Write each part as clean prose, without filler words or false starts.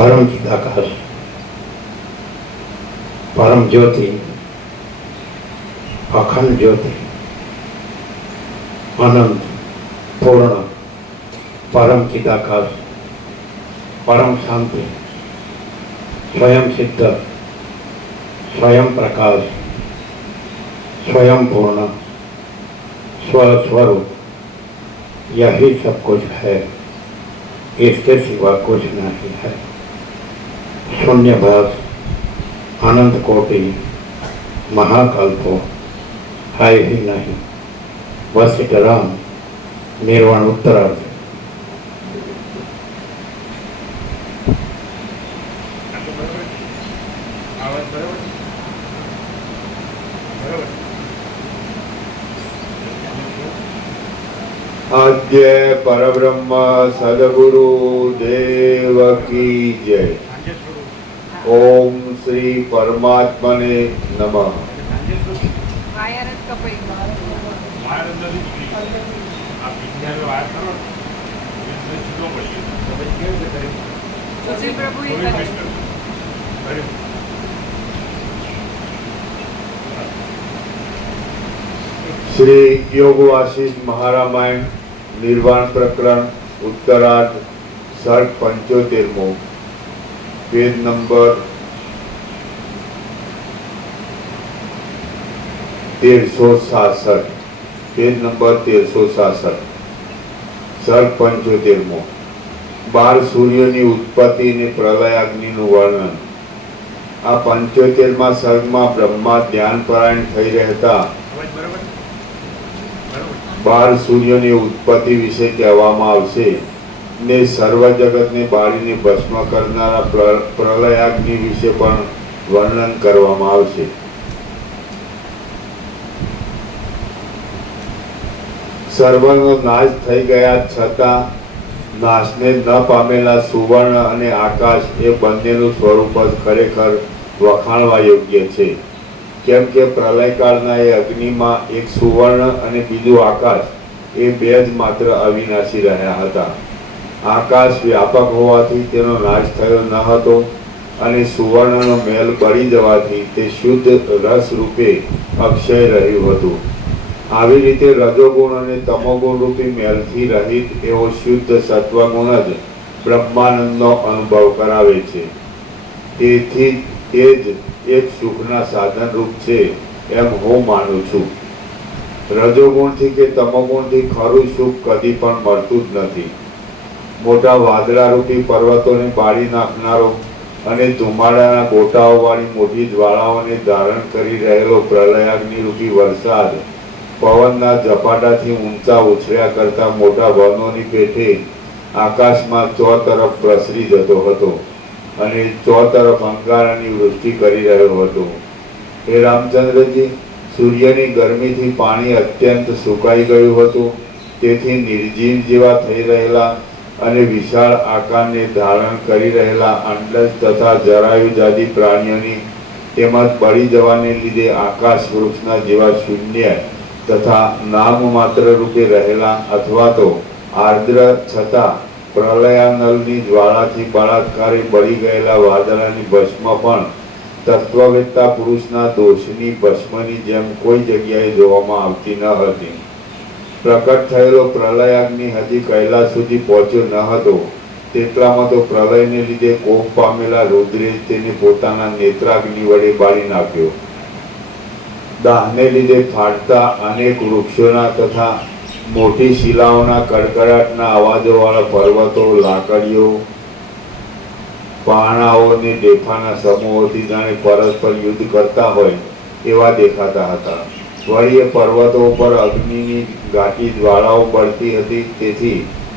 परम चिदाकाश, परम ज्योति, अखंड ज्योति, अनंत पूर्ण परम चिदाकाश, परम शांति, स्वयं सिद्ध, स्वयं प्रकाश, स्वयं पूर्ण, स्वस्वरूप, यही सब कुछ है, इसके सिवा कुछ नहीं है। शून्य भास, अनंत कोटि, महाकल्पो है ही नहीं, वसिष्ठराम निर्वाण उत्तरार्थ। आद्य परब्रह्म सद्गुरु देव की जय। ओम श्री परमात्मने नमः। श्री योग वासिष्ठ महारामायण निर्वाण प्रकरण उत्तरार्ध सर्ग 75मो पेज नंबर 1367 पेज नंबर 1367 सर्ग 75मो 12 सूर्योની ઉત્પત્તિ અને પ્રલયાગ્નિનું વર્ણન। આ 75મા સર્ગમાં બ્રહ્મા ધ્યાનપરાયણ થઈ રહેતા 12 सूर्योની उत्पत्ति विषे कहेवामां आवशे ने सर्व जगतने बाळीने भस्म करनारा प्रलयाग्नि विषे पण वर्णन करवामां आवशे। सर्वनो नाश थई गया छतां नाशने न पामेला सुवर्ण अने आकाश ए बंनेनुं स्वरूप ज खरेखर वखाणवा योग्य छे। केम के प्रलयकाळना ए अग्निमां एक सुवर्ण अने बीजुं आकाश ए बे ज मात्र अविनाशी रह्या हता। आकाश व्यापक होवाथी तेनो नाश थयो न हतो अने सुवर्णनो मेल बળી जवाथी ते शुद्ध रस रूपे अक्षय रह्युं हतुं। આવી રીતે રજોગુણ અને તમોગુણ રૂપી મેલથી રહિત એવો શુદ્ધ સત્વગુણ જ બ્રહ્માનંદનો અનુભવ કરાવે છે। તેથી એ જ એક સુખના સાધન રૂપ છે એમ હું માનું છું। રજોગુણથી કે તમોગુણથી ખરું સુખ કદી પણ મળતું જ નથી। મોટા વાદળા રૂપી પર્વતોને બાળી નાખનારો અને ધુમાડાના ગોટાઓવાળી મોટી જ્વાળાઓને ધારણ કરી રહેલો પ્રલયાગ્નિ રૂપી વરસાદ પવનના ઝપાટાથી ઊંચા ઉછળ્યા કરતા મોટા વનોની પેઠે આકાશમાં ચોતરફ પ્રસરી જતો હતો અને ચોતરફ અંગારાની વૃષ્ટિ કરી રહ્યો હતો। હે રામચંદ્રજી, સૂર્યની ગરમીથી પાણી અત્યંત સુકાઈ ગયું હતું, તેથી નિર્જીવ જેવા થઈ રહેલા અને વિશાળ આકારને ધારણ કરી રહેલા અંડજ તથા જરાયુજાદી પ્રાણીઓની તેમજ બળી જવાને લીધે આકાશ વૃક્ષના જેવા શૂન્ય तथा नाम मात्र रूपे रहेला अथवा तो आर्द्र छता प्रलयानलनी ज्वाळाथी बलात्कारे बळी गयेला वादळानी भस्म पण तत्ववेत्ता पुरुषना दोषनी भस्मनी जेम कोई जग्याए जोवामां आवती न हती। प्रकट थयेलो प्रलयाग्नि हजी कैलास सुधी पहोंच्यो न हतो, तेटलामां तो प्रलयने लीधे कोप पामेला रुद्रे तेने पोताना नेत्राग्नि वडे बाળી नाख्यो। दाहने लीधे फाटता अनेक वृक्षोना तथा मोटी शिलाओना कड़कड़ाटना अवाजोवाळा पर्वतो लाकड़ीओ पाणाओ ने डेफाना समूहोथी जाणे परस्पर युद्ध करता होय एवा देखाता हता। वળી એ પર્વતો ઉપર અગ્નિની ઘાટી જ્વાળાઓ બળતી હતી, તેથી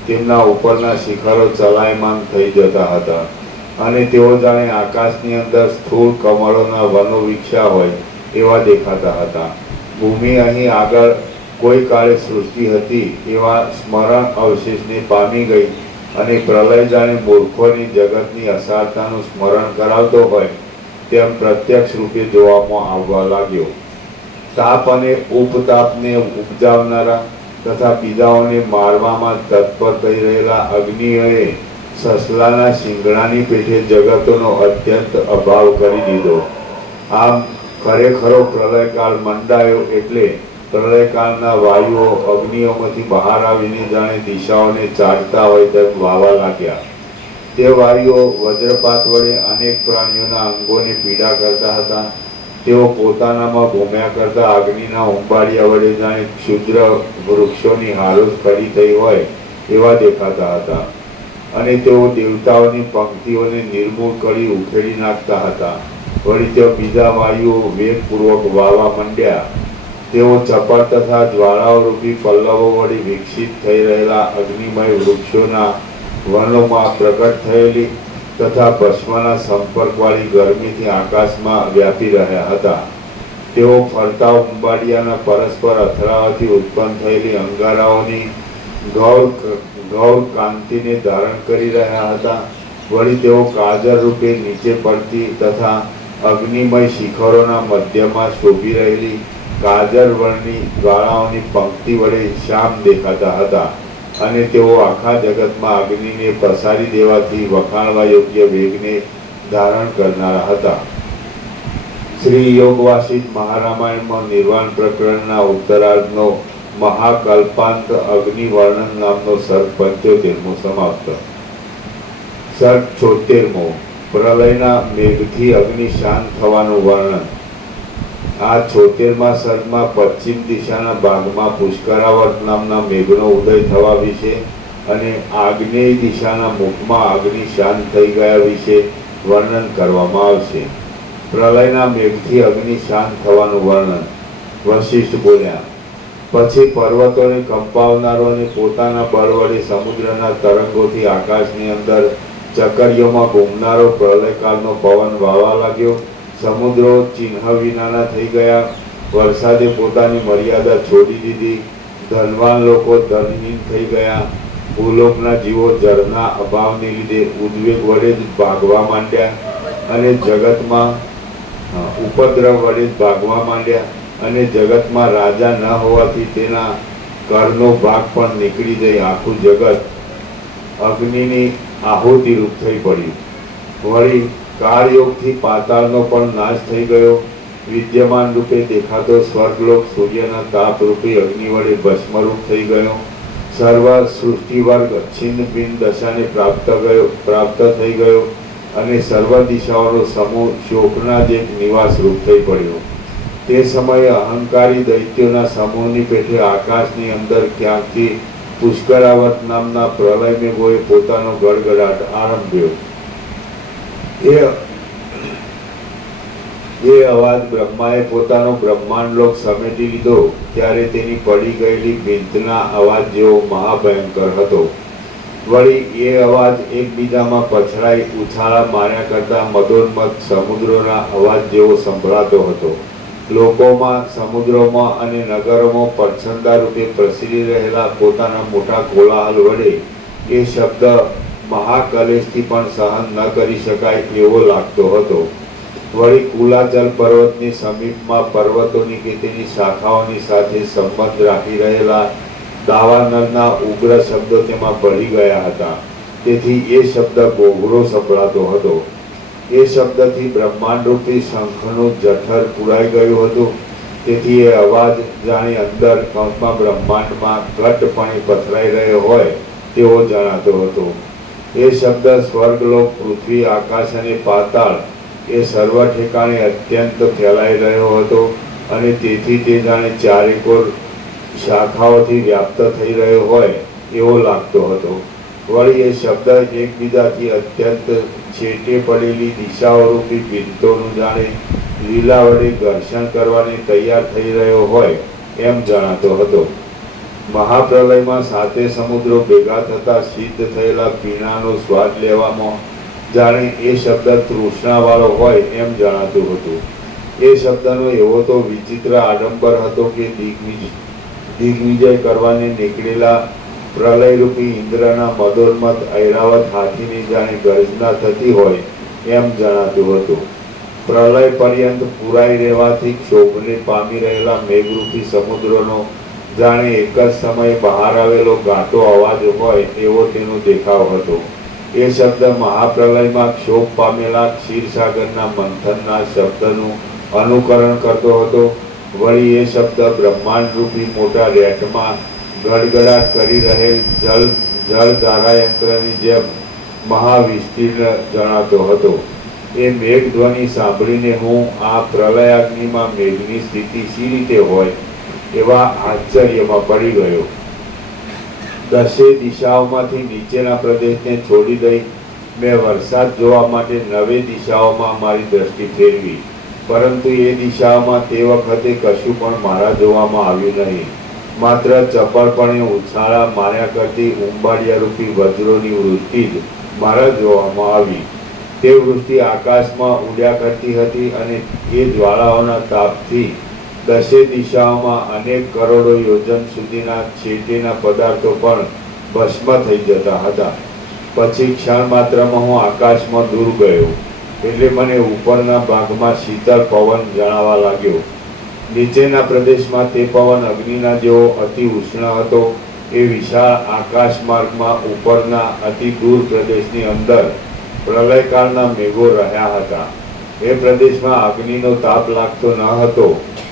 તેમના ઉપરના શિખરો ચલાયમાન થઈ જતા હતા અને તેઓ જાણે આકાશની અંદર સ્થૂળ કમળોના વનો વિકસ્યા હોય એવા દેખાતા હતા। ભૂમિ અહીં આગળ કોઈ કાળે સૃષ્ટિ હતી એવા સ્મરણ અવશેષને પામી ગઈ અને પ્રલય જાણે મૂર્ખોની જગતની અસારતાનું સ્મરણ કરાવતો હોય તેમ પ્રત્યક્ષ રૂપે જોવામાં આવવા લાગ્યો। તાપ અને ઉપતાપને ઉપજાવનારા તથા બીજાઓને મારવામાં તત્પર થઈ રહેલા અગ્નિઓએ સસલાના શિંગડાની પેઠે જગતોનો અત્યંત અભાવ કરી દીધો. આમ ખરેખરો પ્રલયકાળ મંડાયો એટલે પ્રલયકાળના વાયુઓ અગ્નિઓમાંથી બહાર આવીને જાણે દિશાઓને ચાટતા હોય તેમ વાવા લાગ્યા. તે વાયુઓ વજ્રપાત વડે અનેક પ્રાણીઓના અંગોને પીડા કરતા હતા. તેઓ પોતાનામાં ઘૂમ્યા કરતા અગ્નિના ઉંબાડિયા વડે જાણે ક્ષુદ્ર વૃક્ષોની હાલુસ ખડી થઈ હોય એવા દેખાતા હતા. અને તેઓ દેવતાઓની પંક્તિઓને નિર્મૂળ કરી ઉખેડી નાખતા હતા. વળી તેઓ બીજા વાયુઓ વેગપૂર્વક વાવા માંડ્યા. તેઓ ચપળ તથા જ્વાળાઓ રૂપી પલ્લવો વડે વિકસિત થઈ રહેલા અગ્નિમય વૃક્ષોના વનોમાં પ્રકટ થયેલી તથા ભસ્મના સંપર્કવાળી ગરમીથી આકાશમાં વ્યાપી રહ્યા હતા. તેઓ ફરતા ઉંબાડિયાના પરસ્પર અથડાવાથી ઉત્પન્ન થયેલી અંગારાઓની ગૌર કાંતિને ધારણ કરી રહ્યા હતા. વળી તેઓ કાજર રૂપે નીચે પડતી તથા અગ્નિમય શિખરોના મધ્યમાં શોભી રહેલી કાજર વર્ણની જ્વાળાઓની પંક્તિ વડે શ્યામ દેખાતા હતા. અને તેઓ આખા જગતમાં અગ્નિને પસારી દેવાથી વખાણવા યોગ્ય વેગને ધારણ કરનારા હતા. શ્રી યોગવાસિત મહારામાયણમાં નિર્વાણ પ્રકરણના ઉત્તરાર્ધનો મહાકલ્પાંત અગ્નિ વર્ણન નામનો સર્ગ 75મો સમાપ્ત. સર્ગ 76મો પ્રલયના મેઘથી અગ્નિ શાંત થવાનું વર્ણન. આ 76મા સર્ગમાં પશ્ચિમ દિશાના ભાગમાં પુષ્કરાવર્ત નામના મેઘનો ઉદય થવા વિશે અને આગ્નેય દિશાના મુખમાં અગ્નિ શાંત થઈ ગયા વિશે વર્ણન કરવામાં આવશે. પ્રલયના મેઘથી અગ્નિ શાંત થવાનું વર્ણન. વશિષ્ઠ બોલ્યા, પછી પર્વતોને કંપાવનારો અને પોતાના બળ વડે સમુદ્રના તરંગોથી આકાશની અંદર ચકરીઓમાં ઘૂમનારો પ્રલયકાળનો પવન વાવા લાગ્યો. સમુદ્રો ચિહ્ન વિનાના થઈ ગયા. વરસાદે પોતાની મર્યાદા છોડી દીધી. ધનવાન લોકો ધનહીન થઈ ગયા. ભૂલોકના જીવો જળના અભાવને લીધે ઉદ્વેગ વડે જ ભાગવા માંડ્યા અને જગતમાં ઉપદ્રવ વડે જ ભાગવા માંડ્યા અને જગતમાં રાજા ન હોવાથી તેના કરનો ભાગ પણ નીકળી જઈ આખું જગત અગ્નિની આહુતિરૂપ થઈ પડ્યું. વળી કાળયોગથી પાતાળનો પણ નાશ થઈ ગયો. વિદ્યમાન રૂપે દેખાતો સ્વર્ગલોક સૂર્યના તાપ રૂપી અગ્નિ વડે ભસ્મરૂપ થઈ ગયો. સર્વ સૃષ્ટિ વર્ગ છિન્ન ભિન્ન દશાને પ્રાપ્ત થઈ ગયો અને સર્વ દિશાઓનો સમૂહ શોકના જ એક નિવાસ રૂપ થઈ પડ્યો. તે સમયે અહંકારી દૈત્યોના સમૂહની પેઠે આકાશની અંદર ક્યાંકથી પુષ્કરાવર્ત નામના પ્રલય મેઘોએ પોતાનો ગડગડાટ આરંભ્યો. એ અવાજ બ્રહ્માએ પોતાનો બ્રહ્માંડ લોક સમેટી લીધો ત્યારે તેની પડી ગયેલી ભીંતના અવાજ જેવો મહાભયંકર હતો. વળી એ અવાજ એકબીજામાં પછડાઈ ઉછાળા માર્યા કરતા મદોન્મત સમુદ્રોના અવાજ જેવો સંભળાતો હતો. લોકોમાં, સમુદ્રોમાં અને નગરોમાં પડછંદા રૂપે પ્રસરી રહેલા પોતાના મોટા કોલાહલ વડે એ શબ્દ મહાકલેશથી પણ સહન ન કરી શકાય એવો લાગતો હતો. વળી કુલાચલ પર્વતની સમીપમાં પર્વતોની કે તેની શાખાઓની સાથે સંબંધ રાખી રહેલા દાવાનળના ઉગ્ર શબ્દો તેમાં ભળી ગયા હતા. તેથી એ શબ્દ ગોગરો સંભળાતો હતો. એ શબ્દથી બ્રહ્માંડરૂપી શંખનું જઠર પુરાઈ ગયું હતું. તેથી એ અવાજ જાણે અંદર કંસમાં બ્રહ્માંડમાં ઘટ્ટપણે પથરાઈ રહ્યો હોય તેવો જણાતો હતો. એ શબ્દ સ્વર્ગલોક, પૃથ્વી, આકાશ અને પાતાળ એ સર્વ ઠેકાણે અત્યંત ફેલાઈ રહ્યો હતો અને તેથી તે જાણે ચારેકોર શાખાઓથી વ્યાપ્ત થઈ રહ્યો હોય એવો લાગતો હતો. વળી એ શબ્દ એકબીજાથી અત્યંત છેટે પડેલી દિશાઓરૂપી ભીંતોનું જાણે લીલા વડે ઘર્ષણ કરવાની તૈયાર થઈ રહ્યો હોય એમ જણાતો હતો. મહાપ્રલયમાં સાતે સમુદ્રો ભેગા થતા સિદ્ધ થયેલા પીણાનો સ્વાદ લેવામાં જાણે એ શબ્દ તૃષ્ણાવાળો હોય એમ જણાતું હતું. એ શબ્દનો એવો તો વિચિત્ર આડંબર હતો કે દિગ્વિજય કરવાને નીકળેલા પ્રલયરૂપી ઇન્દ્રના મદોન્મત ઐરાવત હાથીની જાણે ગર્જના થતી હોય એમ જણાતું હતું. પ્રલય પર્યંત પુરાઈ રહેવાથી ક્ષોભને પામી રહેલા મેઘરૂપી સમુદ્રનો જાણે એક જ સમયે બહાર આવેલો ગાતો અવાજ હોય એવો તેનો દેખાવ હતો. એ શબ્દ મહાપ્રલયમાં ક્ષોભ પામેલા ક્ષીરસાગરના મંથનના શબ્દનું અનુકરણ કરતો હતો. વળી એ શબ્દ બ્રહ્માંડ રૂપી મોટા રેટમાં ગડગડાટ કરી રહેલ જળ ધારાયંત્રની જેમ મહાવિસ્તીર્ણ જણાતો હતો. એ મેઘ ધ્વનિ સાંભળીને હું આ પ્રલયાગ્નિમાં મેઘની સ્થિતિ શી રીતે હોય એવા આશ્ચર્યમાં પડી ગયો. દસે દિશાઓમાંથી નીચેના પ્રદેશને છોડી દઈ મેં વરસાદ જોવા માટે નવે દિશાઓમાં મારી દ્રષ્ટિ ફેરવી, પરંતુ એ દિશાઓમાં તે વખતે કશું પણ મારા જોવામાં આવ્યું નહીં. માત્ર ચપળપણે ઉછાળા માર્યા કરતી ઉંબાડિયા રૂપી વજ્રોની વૃષ્ટિ જ મારા જોવામાં આવી. તે વૃષ્ટિ આકાશમાં ઉડ્યા કરતી હતી અને એ જ્વાળાઓના તાપથી દસે દિશાઓમાં અનેક કરોડો યોજન સુધીના છેટેના પદાર્થો પણ ભસ્મ થઈ જતા હતા. પછી ક્ષણ માત્રમાં હું આકાશમાં દૂર ગયો, એટલે મને ઉપરના ભાગમાં શીતળ પવન જણાવા લાગ્યો. નીચેના પ્રદેશમાં તે પવન અગ્નિના જેવો અતિ ઉષ્ણ હતો. એ વિશાળ આકાશ માર્ગમાં ઉપરના અતિ દૂર પ્રદેશની અંદર પ્રલયકાળના મેઘો રહ્યા હતા. એ પ્રદેશમાં અગ્નિનો તાપ લાગતો ન હતો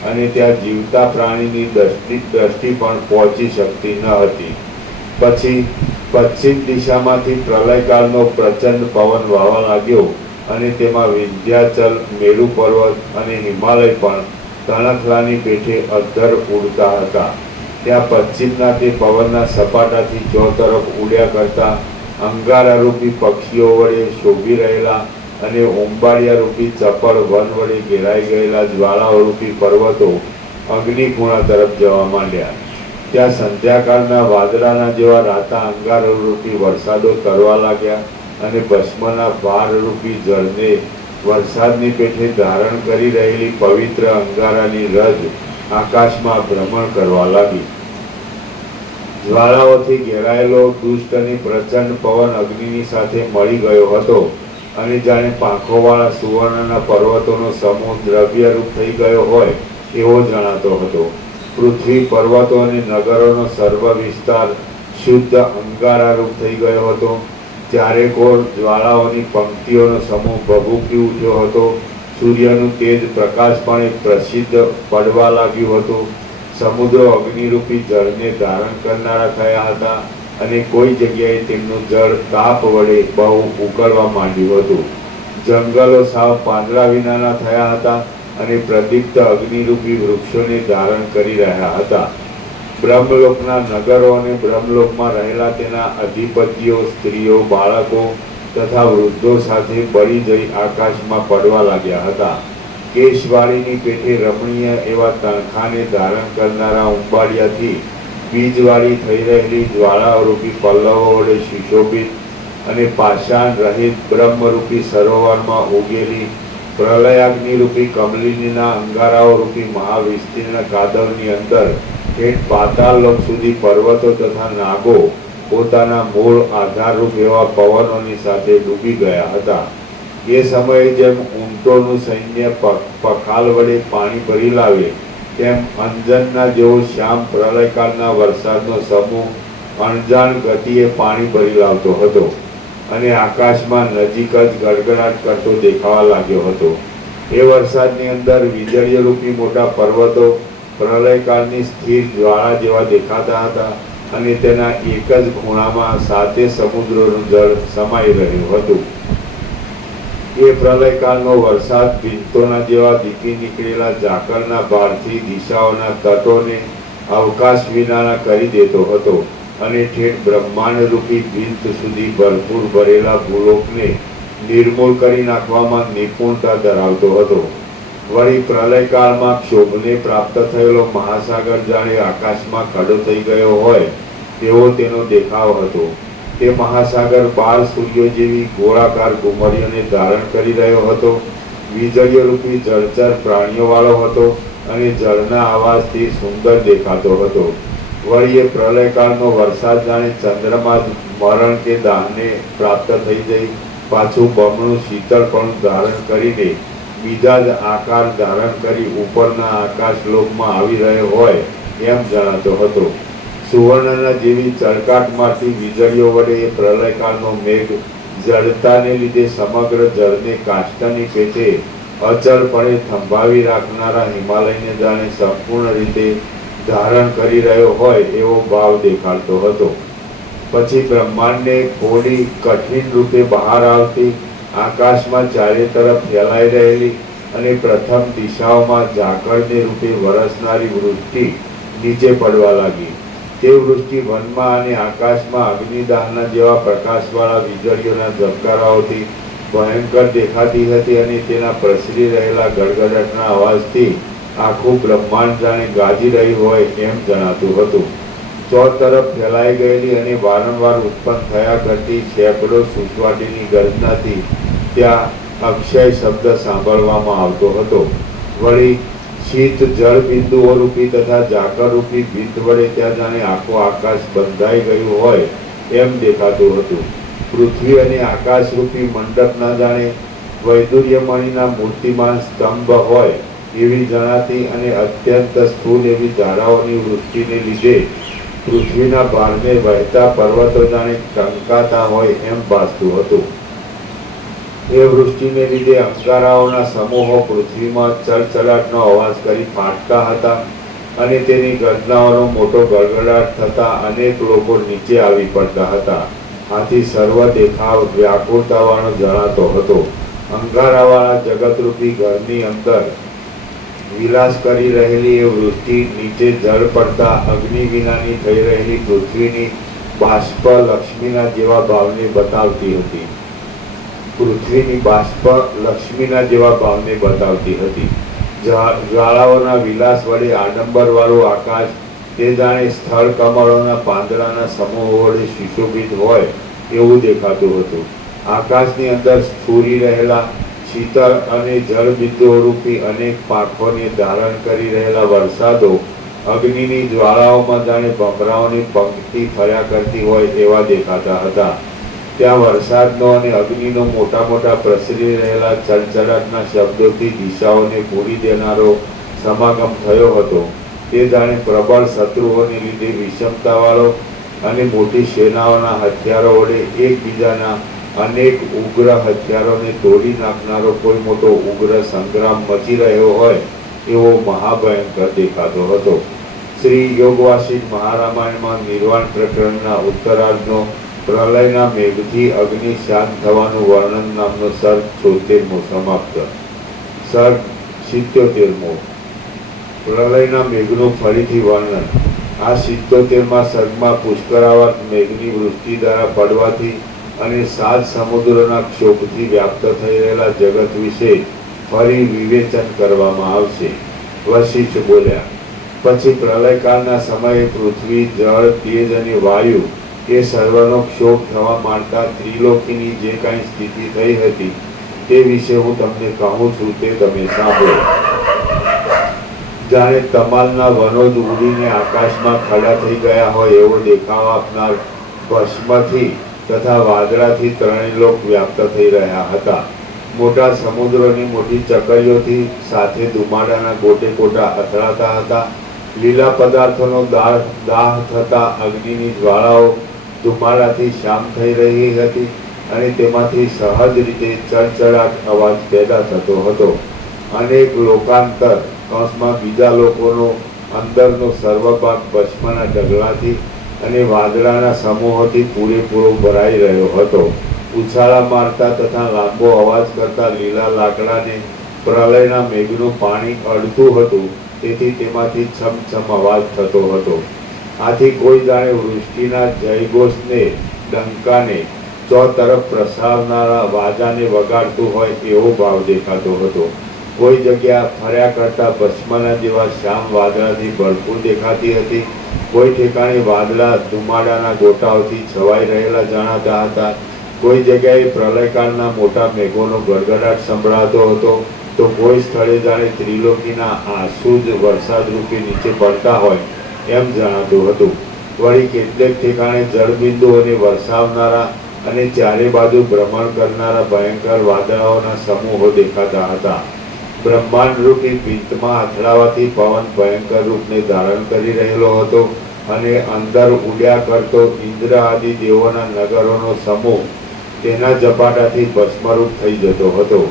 અને ત્યાં જીવતા પ્રાણીની દ્રષ્ટિ પણ પહોંચી શકતી ન હતી. પછી પશ્ચિમ દિશામાંથી પ્રલયકાળનો પ્રચંડ પવન વાવા લાગ્યો અને તેમાં વિંધ્યાચલ, મેરુ પર્વત અને હિમાલય પણ તણખલાની પેઠે અધ્ધર ઉડતા હતા. ત્યાં પશ્ચિમના તે પવનના સપાટાથી ચોતરફ ઉડ્યા કરતા અંગારારૂપી પક્ષીઓ વડે શોભી રહેલા અને ઉંબાડિયા રૂપી ચપળ વન વડે ઘેરાઈ ગયેલા જ્વાળાઓરૂપી પર્વતો અગ્નિકુણા તરફ જવા માંડ્યા. ત્યાં સંધ્યાકાળના વાદળાના જેવા રાતા અંગારરૂપી વરસાદો તરવા લાગ્યા અને ભસ્મના ભારરૂપી જળને વરસાદની પેઠે ધારણ કરી રહેલી પવિત્ર અંગારાની રજ આકાશમાં ભ્રમણ કરવા લાગી. જ્વાળાઓથી ઘેરાયેલો દુષ્ટ અને પ્રચંડ પવન અગ્નિની સાથે મળી ગયો હતો અને જાણે પાંખોવાળા સુવર્ણના પર્વતોનો સમૂહ દ્રવ્યરૂપ થઈ ગયો હોય એવો જણાતો હતો. પૃથ્વી, પર્વતો અને નગરોનો સર્વ વિસ્તાર શુદ્ધ અંગારારૂપ થઈ ગયો હતો. ચારેકોર જ્વાળાઓની પંક્તિઓનો સમૂહ ભભૂકી ઉઠ્યો હતો. સૂર્યનું તેજ પ્રકાશપણે પ્રસિદ્ધ પડવા લાગ્યું હતું. સમુદ્રો અગ્નિરૂપી જળને ધારણ કરનારા થયા હતા અને કોઈ જગ્યાએ તેમનું જળ તાપ વડે બહુ ઉકળવા માંડ્યું હતું. જંગલો સાવ પાંદડા વિનાના થયા હતા અને પ્રદીપ્ત અગ્નિરૂપી વૃક્ષોને ધારણ કરી રહ્યા હતા. બ્રહ્મલોકના નગરો અને બ્રહ્મલોકમાં રહેલા તેના અધિપતિઓ, સ્ત્રીઓ, બાળકો તથા વૃદ્ધો સાથે બળી જઈ આકાશમાં પડવા લાગ્યા હતા. કેશવાળીની પેઠે રમણીય એવા તણખાને ધારણ કરનારા ઉંબાડિયાથી બીજવાળી થઈ રહેલી જ્વાળારૂપી પલ્લવો વડે સુશોભિત અને પાષાણ રહિત બ્રહ્મરૂપી સરોવરમાં ઉગેલી પ્રલયાગ્નિરૂપી કમલિનીના અંગારાઓરૂપી મહાવિસ્તીર્ણ કાદવની અંદર ઠેઠ પાતાળ લોક સુધી પર્વતો તથા નાગો પોતાના મૂળ આધારરૂપ એવા પવનોની સાથે ડૂબી ગયા હતા. એ સમયે જેમ ઊંટોનું સૈન્ય પખાલ વડે પાણી ભરી લાવે તેમ અંજનના જેવો શ્યામ પ્રલયકાળના વરસાદનો સમૂહ અણજાણ ગતિએ પાણી ભરી લાવતો હતો અને આકાશમાં નજીક જ ગડગડાટ કરતો દેખાવા લાગ્યો હતો. એ વરસાદની અંદર વીજળીરૂપી મોટા પર્વતો પ્રલયકાળની સ્થિર જ્વાળા જેવા દેખાતા હતા અને તેના એક જ ખૂણામાં સાતે સમુદ્રોનું જળ સમાઈ રહ્યું હતું. એ પ્રલયકાળનો વરસાદ ભીંતોના જેવા દીપી નીકળેલા ઝાકળના ભારથી દિશાઓના તટોને અવકાશ વિનાના કરી દેતો હતો અને ઠેઠ બ્રહ્માંડરૂપી ભીંત સુધી ભરપૂર ભરેલા ભૂલોકને નિર્મૂળ કરી નાખવામાં નિપુણતા ધરાવતો હતો. વળી પ્રલયકાળમાં ક્ષોભને પ્રાપ્ત થયેલો મહાસાગર જાણે આકાશમાં ખડો થઈ ગયો હોય તેવો તેનો દેખાવ હતો. તે મહાસાગર 12 સૂર્યો જેવી ગોળાકાર ગુમરીઓને ધારણ કરી રહ્યો હતો. વીજળીરૂપી જળચર પ્રાણીઓવાળો હતો અને જળના અવાજથી સુંદર દેખાતો હતો. વળી એ પ્રલયકાળનો વરસાદ જાણે ચંદ્રમાં જ મરણ કે દાહને પ્રાપ્ત થઈ જઈ પાછું બમણું શીતળપણું ધારણ કરીને બીજા જ આકાર ધારણ કરી ઉપરના આકાશલોકમાં આવી રહ્યો હોય એમ જણાતો હતો. સુવર્ણના જેવી ચળકાટ મારતી વીજળીઓ વડે એ પ્રલયકાળનો મેઘ જડતાને લીધે સમગ્ર જળને કાષ્ઠની પેટે અચળપણે થંભાવી રાખનારા હિમાલયને જાણે સંપૂર્ણ રીતે ધારણ કરી રહ્યો હોય એવો ભાવ દેખાડતો હતો. પછી બ્રહ્માંડને થોડી કઠિન રૂપે બહાર આવતી, આકાશમાં ચારે તરફ ફેલાઈ રહેલી અને પ્રથમ દિશાઓમાં ઝાકળને રૂપે વરસનારી વૃષ્ટિ નીચે પડવા લાગી. તે વૃષ્ટિ વનમાં અને આકાશમાં અગ્નિદાહના જેવા પ્રકાશવાળા વીજળીઓના ઝબકારાઓથી ભયંકર દેખાતી હતી અને તેના પ્રસરી રહેલા ગડગડાટના અવાજથી આખું બ્રહ્માંડ જાણે ગાજી રહી હોય એમ જણાતું હતું. ચોતરફ ફેલાઈ ગયેલી અને વારંવાર ઉત્પન્ન થયા કરતી સેંકડો સુસવાટીની ગર્જનાથી ત્યાં અક્ષય શબ્દ સાંભળવામાં આવતો હતો. વળી શીત જળ બિંદુઓ રૂપી તથા ઝાકળ રૂપી ભીંત વડે ત્યાં જાણે આખો આકાશ બંધાઈ ગયું હોય એમ દેખાતું હતું. પૃથ્વી અને આકાશ રૂપી મંડપના જાણે વૈદુર્યમણીના મૂર્તિમાન સ્તંભ હોય એવી જણાતી અને અત્યંત સ્થૂળ એવી ધારાઓની વૃષ્ટિને લીધે પૃથ્વીના ભારને વહેતા પર્વતો જાણે ટંકાતા હોય એમ ભાસતું હતું. એ વૃષ્ટિને લીધે અંગારાઓના સમૂહો પૃથ્વીમાં ચળચળાટનો અવાજ કરી ફાટતા હતા અને તેની ગર્જનાઓનો મોટો ગડગડાટ થતા અનેક લોકો નીચે આવી પડતા હતા. આથી સર્વ દેખાવ વ્યાકુળતાવાળો જણાતો હતો. અંગારાવાળા જગતરૂપી ઘરની અંદર વિલાસ કરી રહેલી એ વૃષ્ટિ નીચે જળ પડતા અગ્નિ વિનાની થઈ રહેલી પૃથ્વીની બાષ્પ લક્ષ્મીના જેવા ભાવને બતાવતી હતી. પૃથ્વીની બાષ્પ લક્ષ્મીના જેવા ભાવને બતાવતી હતી. જ્વાળાઓના વિલાસ વડે આડંબરવાળું આકાશ તે જાણે સ્થળ કમળોના પાંદડાના સમૂહો વડે સુશોભિત હોય એવું દેખાતું હતું. આકાશની અંદર સ્ફુરી રહેલા શીતળ અને જળબિંદુઓ રૂપી અનેક પાંખોને ધારણ કરી રહેલા વરસાદો અગ્નિની જ્વાળાઓમાં જાણે ભમરાઓની પંક્તિ ફર્યા કરતી હોય એવા દેખાતા હતા. ત્યાં વરસાદનો અને અગ્નિનો મોટા મોટા પ્રસરી રહેલા ચળચળાટના શબ્દોથી દિશાઓને પૂરી દેનારો સમાગમ થયો હતો. તે જાણે પ્રબળ શત્રુઓને લીધે વિષમતાવાળો અને મોટી સેનાઓના હથિયારો વડે એકબીજાના અનેક ઉગ્ર હથિયારોને તોડી નાખનારો કોઈ મોટો ઉગ્ર સંગ્રામ મચી રહ્યો હોય એવો મહાભયંકર દેખાતો હતો. શ્રી યોગવાસિન મહારામાયણમાં નિર્વાણ પ્રકરણના ઉત્તરાર્ધનો પ્રલયના મેઘથી અગ્નિ શાંત થવાનું વર્ણન નામનો સર્ગ 76મો સમાપ્ત. સર્ગ 77મો પ્રલયના મેઘનું ફરીથી વર્ણન. આ 77મા સર્ગમાં પુષ્કરાવર્ત મેઘની વૃષ્ટિ દ્વારા પડવાથી અને 7 સમુદ્રોના ક્ષોભથી વ્યાપ્ત થઈ રહેલા જગત વિશે ફરી વિવેચન કરવામાં આવશે. વશિષ્ઠ બોલ્યા, પછી પ્રલયકાળના સમયે પૃથ્વી, જળ, તેજ અને વાયુ એ સર્વનો ક્ષોભ થવા માંડતા ત્રિલોકીની જે કાંઈ સ્થિતિ થઈ હતી તે વિશે હું તમને કહું છું તે તમે સાંભળો. જાણે તમાલના વનો જ ઉડીને આકાશમાં ખડા થઈ ગયા હોય એવો દેખાવ આપનાર ભસ્મથી તથા વાદળાથી ત્રણેય લોક વ્યાપ્ત થઈ રહ્યા હતા. મોટા સમુદ્રોની મોટી ચકરીઓથી સાથે ધુમાડાના ગોટે ગોટા અથડાતા હતા. લીલા પદાર્થોનો દાહ થતા અગ્નિની જ્વાળાઓ ધુમાડાથી શામ થઈ રહી હતી અને તેમાંથી સહજ રીતે ચળચળાટ અવાજ પેદા થતો હતો. અનેક લોકાંતર કૌંસમાં બીજા લોકોનો અંદરનો સર્વભાગ ભસ્મના ઢગલાથી અને વાદળાના સમૂહોથી પૂરેપૂરો ભરાઈ રહ્યો હતો. ઉછાળા મારતા તથા લાંબો અવાજ કરતા લીલા લાકડાને પ્રલયના મેઘનું પાણી અડતું હતું, તેથી તેમાંથી છમછમ અવાજ થતો હતો. આથી કોઈ જાણે વૃષ્ટિના જયઘોષને, ડંકાને, ચોતરફ પ્રસારનારા વાજાને વગાડતું હોય એવો ભાવ દેખાતો હતો. કોઈ જગ્યા ફર્યા કરતા ભસ્મના જેવા શ્યામ વાદળાથી ભરપૂર દેખાતી હતી. કોઈ ઠેકાણે વાદળા ધુમાડાના ગોટાઓથી છવાઈ રહેલા જણાતા હતા. કોઈ જગ્યાએ પ્રલયકાળના મોટા મેઘોનો ગડગડાટ સંભળાતો હતો, તો કોઈ સ્થળે જાણે ત્રિલોકીના આંસુ જ વરસાદરૂપી નીચે પડતા હોય એમ જણાતું હતું. વળી કેટલેક ઠેકાણે જળબિંદુઓને વરસાવનારા અને ચારે બાજુ ભ્રમણ કરનારા ભયંકર વાદળાઓના સમૂહો દેખાતા હતા. બ્રહ્માંડ રૂપી પિત્તમાં અથડાવાથી પવન ભયંકર રૂપને ધારણ કરી રહેલો હતો અને અંદર ઉડ્યા કરતો ઇન્દ્ર આદિ દેવોના નગરોનો સમૂહ તેના ઝપાટાથી ભસ્મરૂપ થઈ જતો હતો.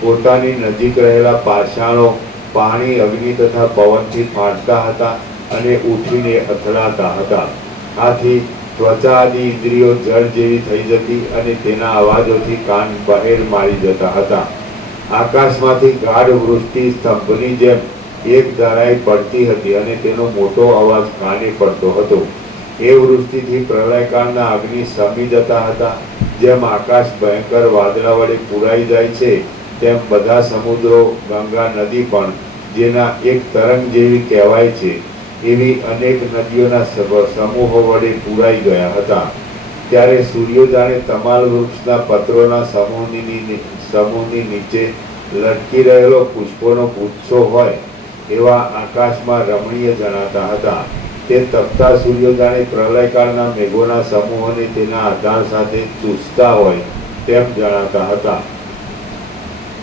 પોતાની નજીક રહેલા પાષાણો પાણી, અગ્નિ તથા પવનથી ફાટતા હતા અને ઉઠીને અથડાતા હતા. આથી ત્વચા આદિ ઇન્દ્રિયો જળ જેવી થઈ જતી અને તેના અવાજોથી કાન બહેર મારી જતા હતા. આકાશમાંથી ગાઢ વૃષ્ટિ સ્તંભની જેમ એક ધારાએ પડતી હતી અને તેનો મોટો અવાજ કાને પડતો હતો. એ વૃષ્ટિથી પ્રલયકાળના અગ્નિ શમી જતા હતા. જેમ આકાશ ભયંકર વાદળા વડે પૂરાઈ જાય છે, તેમ બધા સમુદ્રો, ગંગા નદી પણ જેના એક તરંગ જેવી કહેવાય છે, એવી અનેક નદીઓના સમૂહો વડે પૂરાઈ ગયા હતા. ત્યારે સૂર્ય જાણે તમાલ વૃક્ષના પત્રોના સમૂહની નીચે લટકી રહેલો પુષ્પોનો ગુચ્છો હોય એવા આકાશમાં રમણીય જણાતા હતા. તે તપતા સૂર્ય જાણે પ્રલયકાળના મેઘોના સમૂહોને તેના આધાર સાથે ચૂસતા હોય તેમ જણાતા હતા.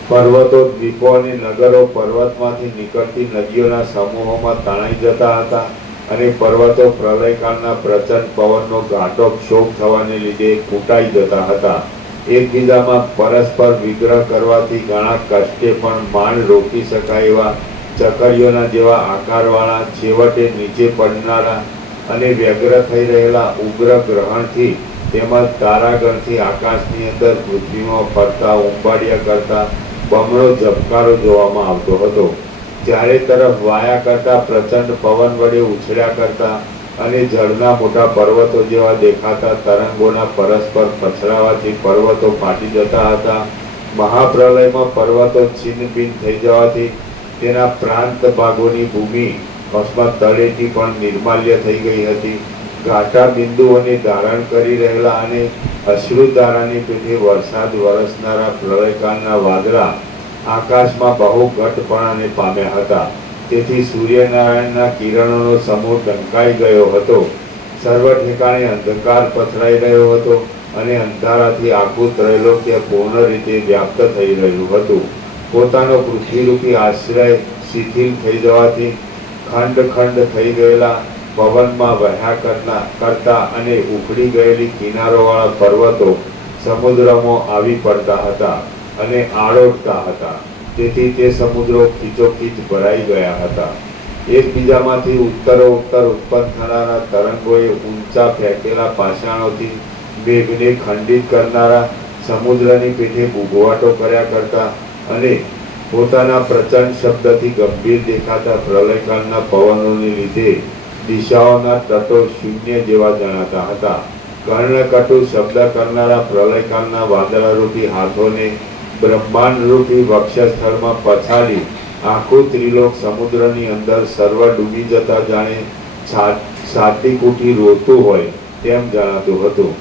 પર્વતો, દ્વીપો અને નગરો પર્વતમાંથી નીકળતી નદીઓના સમૂહોમાં તણાઈ જતા હતા અને પર્વતો પ્રલયકાળના પ્રચંડ પવનનો ઘાટો ક્ષોભ થવાને લીધે ફૂટાઈ જતા હતા. એકબીજામાં પરસ્પર વિગ્રહ કરવાથી ઘણા કષ્ટે પણ માંડ રોકી શકાય એવા ચકરીઓના જેવા આકારવાળા, છેવટે નીચે પડનારા અને વ્યગ્ર થઈ રહેલા ઉગ્ર ગ્રહણથી તેમજ તારાગણથી આકાશની અંદર પૃથ્વીમાં ફરતા ઉંબાડિયા કરતા બમણો ઝબકારો જોવામાં આવતો હતો. ચારે તરફ વાયા કરતા પ્રચંડ પવન વડે ઉછળ્યા કરતા અને જળના મોટા પર્વતો જેવા દેખાતા તરંગોના પરસ્પર પછડાવાથી પર્વતો ફાટી જતા હતા. મહાપ્રલયમાં પર્વતો છિન્ન ભિન્ન થઈ જવાથી તેના પ્રાંત ભાગોની ભૂમિ અકસ્માત તળેટી પણ નિર્માલ્ય થઈ ગઈ હતી. ઘાટા બિંદુઓને ધારણ કરી રહેલા અને અશ્રુધારાની પેઠે વરસાદ વરસનારા પ્રલયકાળના વાદળા આકાશમાં બહુ ઘટપણાને પામ્યા હતા. તેથી સૂર્યનારાયણના કિરણોનો સમૂહ ઢંકાઈ ગયો હતો. સર્વ ઠેકાણે અંધકાર પથરાઈ રહ્યો હતો અને અંધારાથી આખું ત્રૈલોક્ય પૂર્ણ રીતે વ્યાપ્ત થઈ રહ્યું હતું. પોતાનો પૃથ્વીરૂપી આશ્રય શિથિલ થઈ જવાથી ખંડ ખંડ થઈ ગયેલા પવનમાં વહ્યા કરતા અને ઉખડી ગયેલી કિનારોવાળા પર્વતો સમુદ્રમાં આવી પડતા હતા અને આળોટતા હતા. તેથી તે સમુદ્રો ખીચોખીચ ભરાઈ ગયા હતા. એકબીજામાંથી ઉત્તરોત્તર ઉત્પન્ન થનારા તરંગોએ ઊંચા ફેંકેલા પાષાણોથી મેઘને ખંડિત કરનારા સમુદ્રની પેઠે ભૂગવાટો કર્યા કરતા અને પોતાના પ્રચંડ શબ્દથી ગંભીર દેખાતા પ્રલયકાળના પવનોને લીધે દિશાઓના તટો શૂન્ય જેવા જણાતા હતા. કર્ણકટુ શબ્દ કરનારા પ્રલયકાળના વાદળારૂપી હાથોને બ્રહ્માંડરૂપી વક્ષસ્થળમાં પછાડી આખું ત્રિલોક સમુદ્રની અંદર સર્વ ડૂબી જતા જાણે છાતીકૂટી રોતું હોય તેમ જણાતું હતું.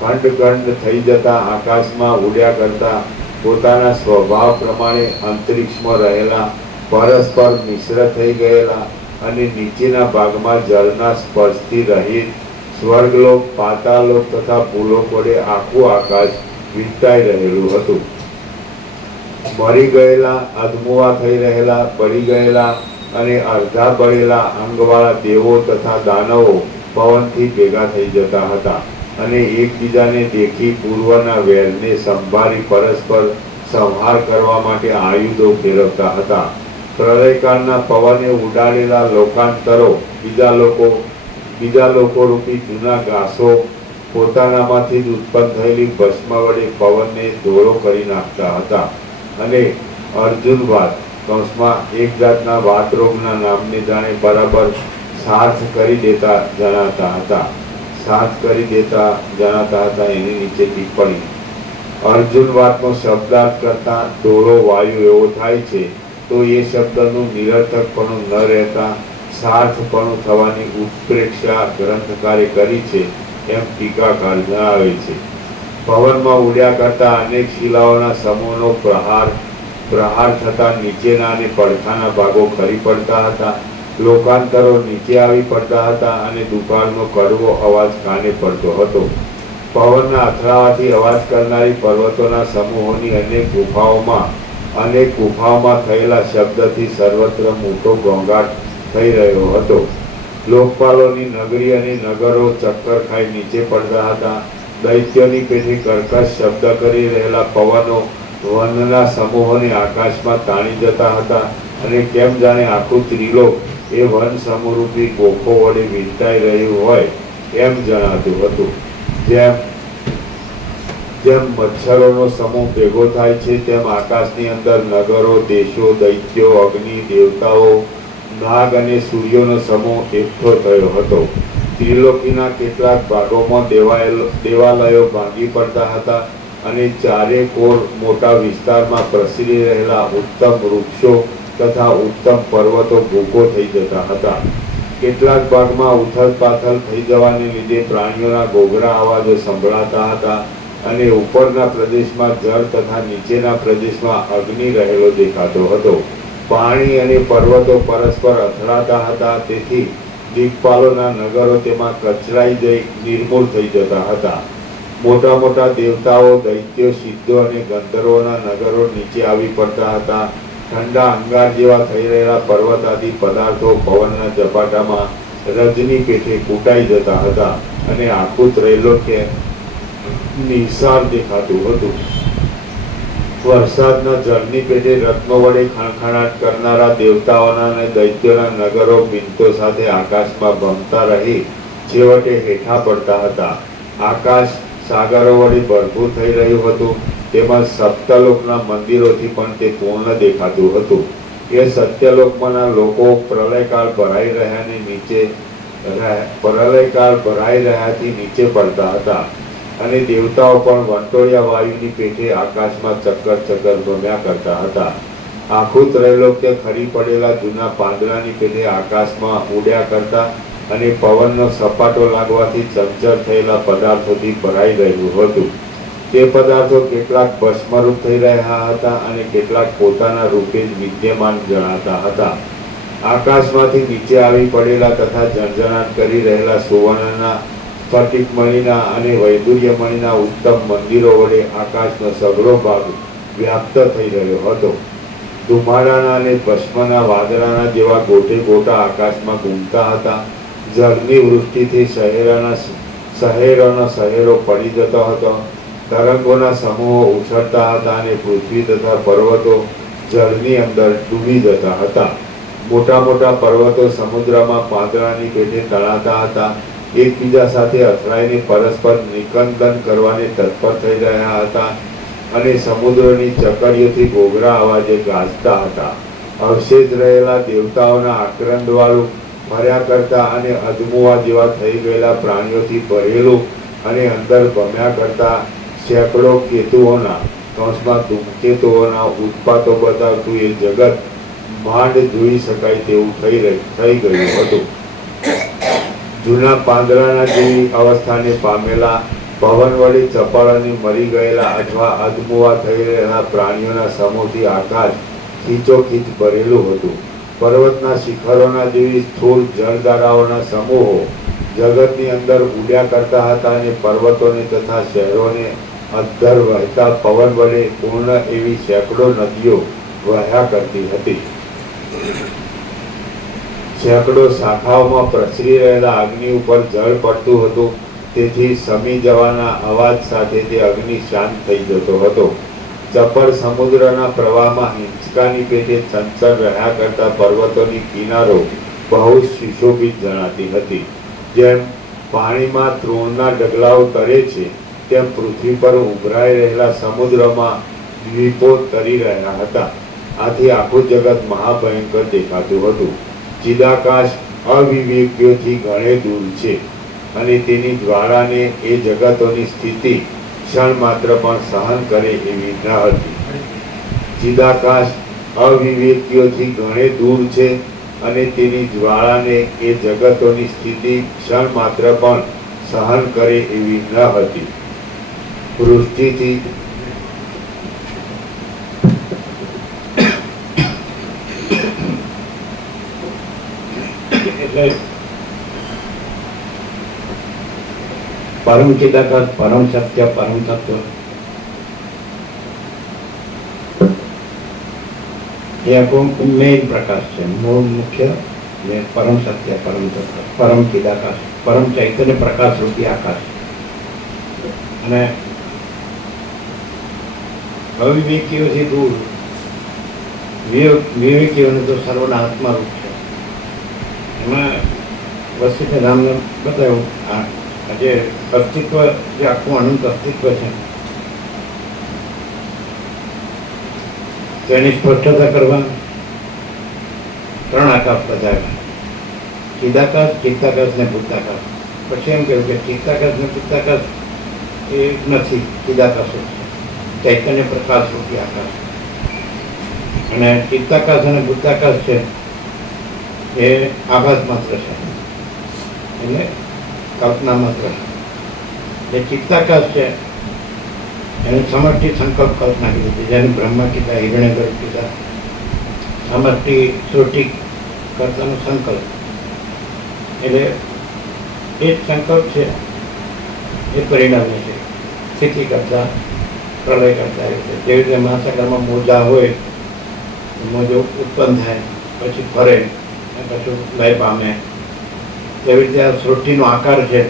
ખંડ ખંડ થઈ જતા આકાશમાં ઉડ્યા કરતા પોતાના સ્વભાવ પ્રમાણે અંતરિક્ષમાં રહેલા પરસ્પર મિશ્ર થઈ ગયેલા અને નીચેના ભાગમાં જળના સ્પર્શથી રહિત સ્વર્ગલોક, પાતાળલોક તથા ભૂલોક વડે આખું આકાશ વીંટાઈ રહેલું હતું. મરી ગયેલા, અધમુઆ થઈ રહેલા, બળી ગયેલા અને અડધા બળેલા અંગવાળા દેવો તથા દાનવો પવનથી ભેગા થઈ જતા હતા અને એકબીજાને દેખી પૂર્વના વેરને સંભાળી પરસ્પર સંહાર કરવા માટે આયુધો ફેરવતા હતા. પ્રલયકાળના પવને ઉડાડેલા લોકાંતરો બીજા લોકો રૂપી જૂના ઘાસો પોતાનામાંથી જ ઉત્પન્ન થયેલી ભસ્મ વડે પવનને ધોળો કરી નાખતા હતા અને અર્જુનવાદ કૌંસમાં એક જાતના વાતરોગના નામને જાણે બરાબર સાર્થ કરી દેતા જણાતા હતા. એની નીચે ટિપ્પણી. અર્જુનવાદનો શબ્દાર્થ કરતા ધોળો વાયુ એવો થાય છે, તો એ શબ્દનું નિરર્થકપણું ન રહેતા સાર્થપણું થવાની ઉત્પ્રેક્ષા ગ્રંથકારે કરી છે એમ ટીકાકાર જણાવે છે. પવનમાં ઉડ્યા કરતા અનેક શિલાઓના સમૂહનો પ્રહાર થતા નીચેના અને પડખાના ભાગો ખરી પડતા હતા. લોકાંતરો નીચે આવી પડતા હતા અને દુકાળનો કડવો અવાજ કાને પડતો હતો. પવનના અથડાવાથી અવાજ કરનારી પર્વતોના સમૂહોની અનેક ગુફાઓમાં થયેલા શબ્દથી સર્વત્ર મોટો ઘોંઘાટ થઈ રહ્યો હતો. લોકપાલોની નગરી અને નગરો ચક્કર ખાઈ નીચે પડતા હતા દૈત્યોની પેઠે કર્કશ શબ્દ કરી રહેલા પવનો વનના સમૂહોને આકાશમાં તાણી જતા હતા અને કેમ જાણે આખું ત્રિલોક એ વન સમૂહરૂપી ગોખો વડે વીંટાઈ રહ્યું હોય એમ જણાતું હતું. જેમ જેમ મચ્છરોનો સમૂહ ભેગો થાય છે તેમ આકાશની અંદર નગરો, દેશો, દૈત્યો, અગ્નિ, દેવતાઓ, નાગ અને સૂર્યોનો સમૂહ એકઠો થયો હતો. ત્રિલોકીના કેટલાક ભાગોમાં દેવાલયો ભાંગી પડતા હતા અને ચારે કોર મોટા વિસ્તારમાં પ્રસરી રહેલા ઉત્તમ વૃક્ષો તથા ઉત્તમ પર્વતો ભૂકો થઈ જતા હતા. કેટલાક ભાગમાં ઉથલ-પાથલ થઈ જવાને લીધે પ્રાણીઓના ઘોઘરા અવાજો સંભળાતા હતા અને ઉપરના પ્રદેશમાં જળ તથા નીચેના પ્રદેશમાં અગ્નિ રહેલો દેખાતો હતો. પાણી અને પર્વતો પરસ્પર અથડાતા હતા, તેથી દિક્પાલોના નગરો તેમાં કચરાઈ જઈ નિર્મૂળ થઈ જતા હતા. મોટા મોટા દેવતાઓ, દૈત્યો, સિદ્ધો અને ગંધર્વોના નગરો નીચે આવી પડતા હતા. ઠંડા અંગાર જેવા થઈ રહેલા પર્વતાદી પદાર્થો પવનના ઝપાટામાં રજની પેઠે કૂટાઈ જતા હતા અને આખું ત્રૈલોક્ય નિસાર દેખાતું હતું. વરસાદના જળની પેટે રત્નો વડે ખણખણાટ કરનારા દેવતાઓના અને દૈત્યોના નગરો બિંતો સાથે આકાશમાં ભમતા રહી છેવટે હેઠા પડતા હતા. આકાશ સાગરો વડે ભરપૂર થઈ રહ્યું હતું. તેમાં સપ્તલોકના મંદિરોથી પણ તે પૂર્ણ દેખાતું હતું. એ સત્યલોકમાંના લોકો પ્રલયકાળ ભરાઈ રહ્યાથી નીચે પડતા હતા અને દેવતાઓ પણ વંટોળિયા વાયુની પેઠે આકાશમાં ચક્કર ચક્કર ભમ્યા કરતા હતા. આખું ત્રૈલોક્ય ખરી પડેલા જૂના પાંદડાની પેઠે આકાશમાં ઉડ્યા કરતા અને પવનનો સપાટો લાગવાથી ચંચળ થયેલા પદાર્થોથી ભરાઈ રહ્યું હતું. તે પદાર્થો કેટલાક ભસ્મરૂપ થઈ રહ્યા હતા અને કેટલાક પોતાના રૂપે જ વિદ્યમાન જણાતા હતા. આકાશમાંથી નીચે આવી પડેલા તથા ઝણઝણાટ કરી રહેલા સુવર્ણના, સ્ફટિકમણીના અને વૈદુર્યમણીના ઉત્તમ મંદિરો વડે આકાશનો સઘળો ભાગ વ્યાપ્ત થઈ રહ્યો હતો. ધુમાડાના અને ભસ્મના વાદળાના જેવા ગોટે ગોટા આકાશમાં ઘૂમતા હતા. જળની વૃષ્ટિથી શહેરો પડી જતો હતો. તરંગોના સમૂહો ઉછળતા હતા અને પૃથ્વી તથા પર્વતો જળની અંદર ડૂબી જતા હતા. મોટા મોટા પર્વતો સમુદ્રમાં પાંદડાની પેઠે તણાતા હતા. એકબીજા સાથે અથડાઈને પરસ્પર નિકંદન કરવાને તત્પર થઈ રહ્યા હતા અને સમુદ્રની ચકડીઓથી ઘોઘરા અવાજે ગાજતા હતા. અવશેષ રહેલા દેવતાઓના આક્રંદવાળું ફર્યા કરતા અને અધમુઆ જેવા થઈ ગયેલા પ્રાણીઓથી ભરેલું અને અંદર ભમ્યા કરતા સેંકડો કેતુઓના ધૂમકેતુઓના ઉત્પાતો બતાવતું એ જગત માંડ જોઈ શકાય તેવું થઈ ગયું હતું. જૂના પાંદડાના જેવી અવસ્થાને પામેલા, પવન વડે ચપાળાની મરી ગયેલા અથવા અધમુઆ થઈ રહેલા પ્રાણીઓના સમૂહથી આકાશ ખીચોખીચ ભરેલું હતું. પર્વતના શિખરોના જેવી સ્થૂળ જળધારાઓના સમૂહો જગતની અંદર ઉડ્યા કરતા હતા અને પર્વતોને તથા શહેરોને અધ્ધર વહેતા પવન વડે પૂર્ણ એવી સેંકડો નદીઓ વહ્યા કરતી હતી. સેંકડો શાખાઓમાં પ્રસરી રહેલા અગ્નિ ઉપર જળ પડતું હતું, તેથી સમી જવાના અવાજ સાથે તે અગ્નિ શાંત થઈ જતો હતો. ચપળ સમુદ્રના પ્રવાહમાં હિંચકાની પેટે ચંચળ રહ્યા કરતા પર્વતોની કિનારો બહુ સુશોભિત જણાતી હતી. જેમ પાણીમાં તૃણના ડગલાઓ તરે છે તેમ પૃથ્વી પર ઉભરાઈ રહેલા સમુદ્રમાં દ્વીપો તરી રહ્યા હતા. આથી આખું જગત મહાભયંકર દેખાતું હતું. ચિદાકાશ અવિવેકીઓથી ઘણે દૂર છે અને તેની જ્વાળાને એ જગતોની સ્થિતિ ક્ષણ માત્ર પણ સહન કરે એવી ન હતી. ચિદાકાશ અવિવેકીઓથી ઘણે દૂર છે અને તેની જ્વાળાને એ જગતોની સ્થિતિ ક્ષણ માત્ર પણ સહન કરે એવી ન હતી. પૃથ્વીથી એટલે પરમ ચિદાકાશ, પરમ સત્ય, પરમ તત્વ એ આખું મેઇન પ્રકાશ છે, મૂળ મુખ્ય ને પરમ સત્ય, પરમ તત્વ, પરમ ચિદાકાશ, પરમ ચૈતન્ય પ્રકાશ રૂપી આકાશ. અને અવિવેકીઓથી દૂર વિવેકીઓને તો સર્વના હાથમાં રૂપ છે. એમાં વસ્તુને રામને બતાવ્યું આજે અસ્તિત્વ જે આખું અનંત અસ્તિત્વ છે તો એની સ્પષ્ટતા કરવા 3 આકાશ બતાવ્યા: ચિદાકાશ, ચિત્તાકાશ ને ભૂતાકાશ. પછી એમ કહ્યું કે ચિત્તાકાશ ને ભૂતાકાશ એ નથી, ચિદાકાશ જ છે, ચૈતન્ય પ્રકાશ રૂપી આકાશ. અને ચિત્તાકાશ અને ભૂતાકાશ છે એ આભાસ માત્ર છે, એટલે કલ્પના માત્ર. જે ચિત્તાકાશ છે એને સમષ્ટિ સંકલ્પ કલ્પના કીધી હતી, જેને બ્રહ્મા કીધા, હિરણ્યગર્ભ કીધા. સમષ્ટિ સૃષ્ટિ કરતાનો સંકલ્પ, એટલે એ જ સંકલ્પ છે એ પરિણામે છે સ્થિતિ કરતા, પ્રલય કરતા. જેવી રીતે મહાસાગરમાં મોજા હોય, મોજો ઉત્પન્ન થાય, પછી ફરે, પછી લય પામે. એવી રીતે આ સૃષ્ટિનો આકાર છે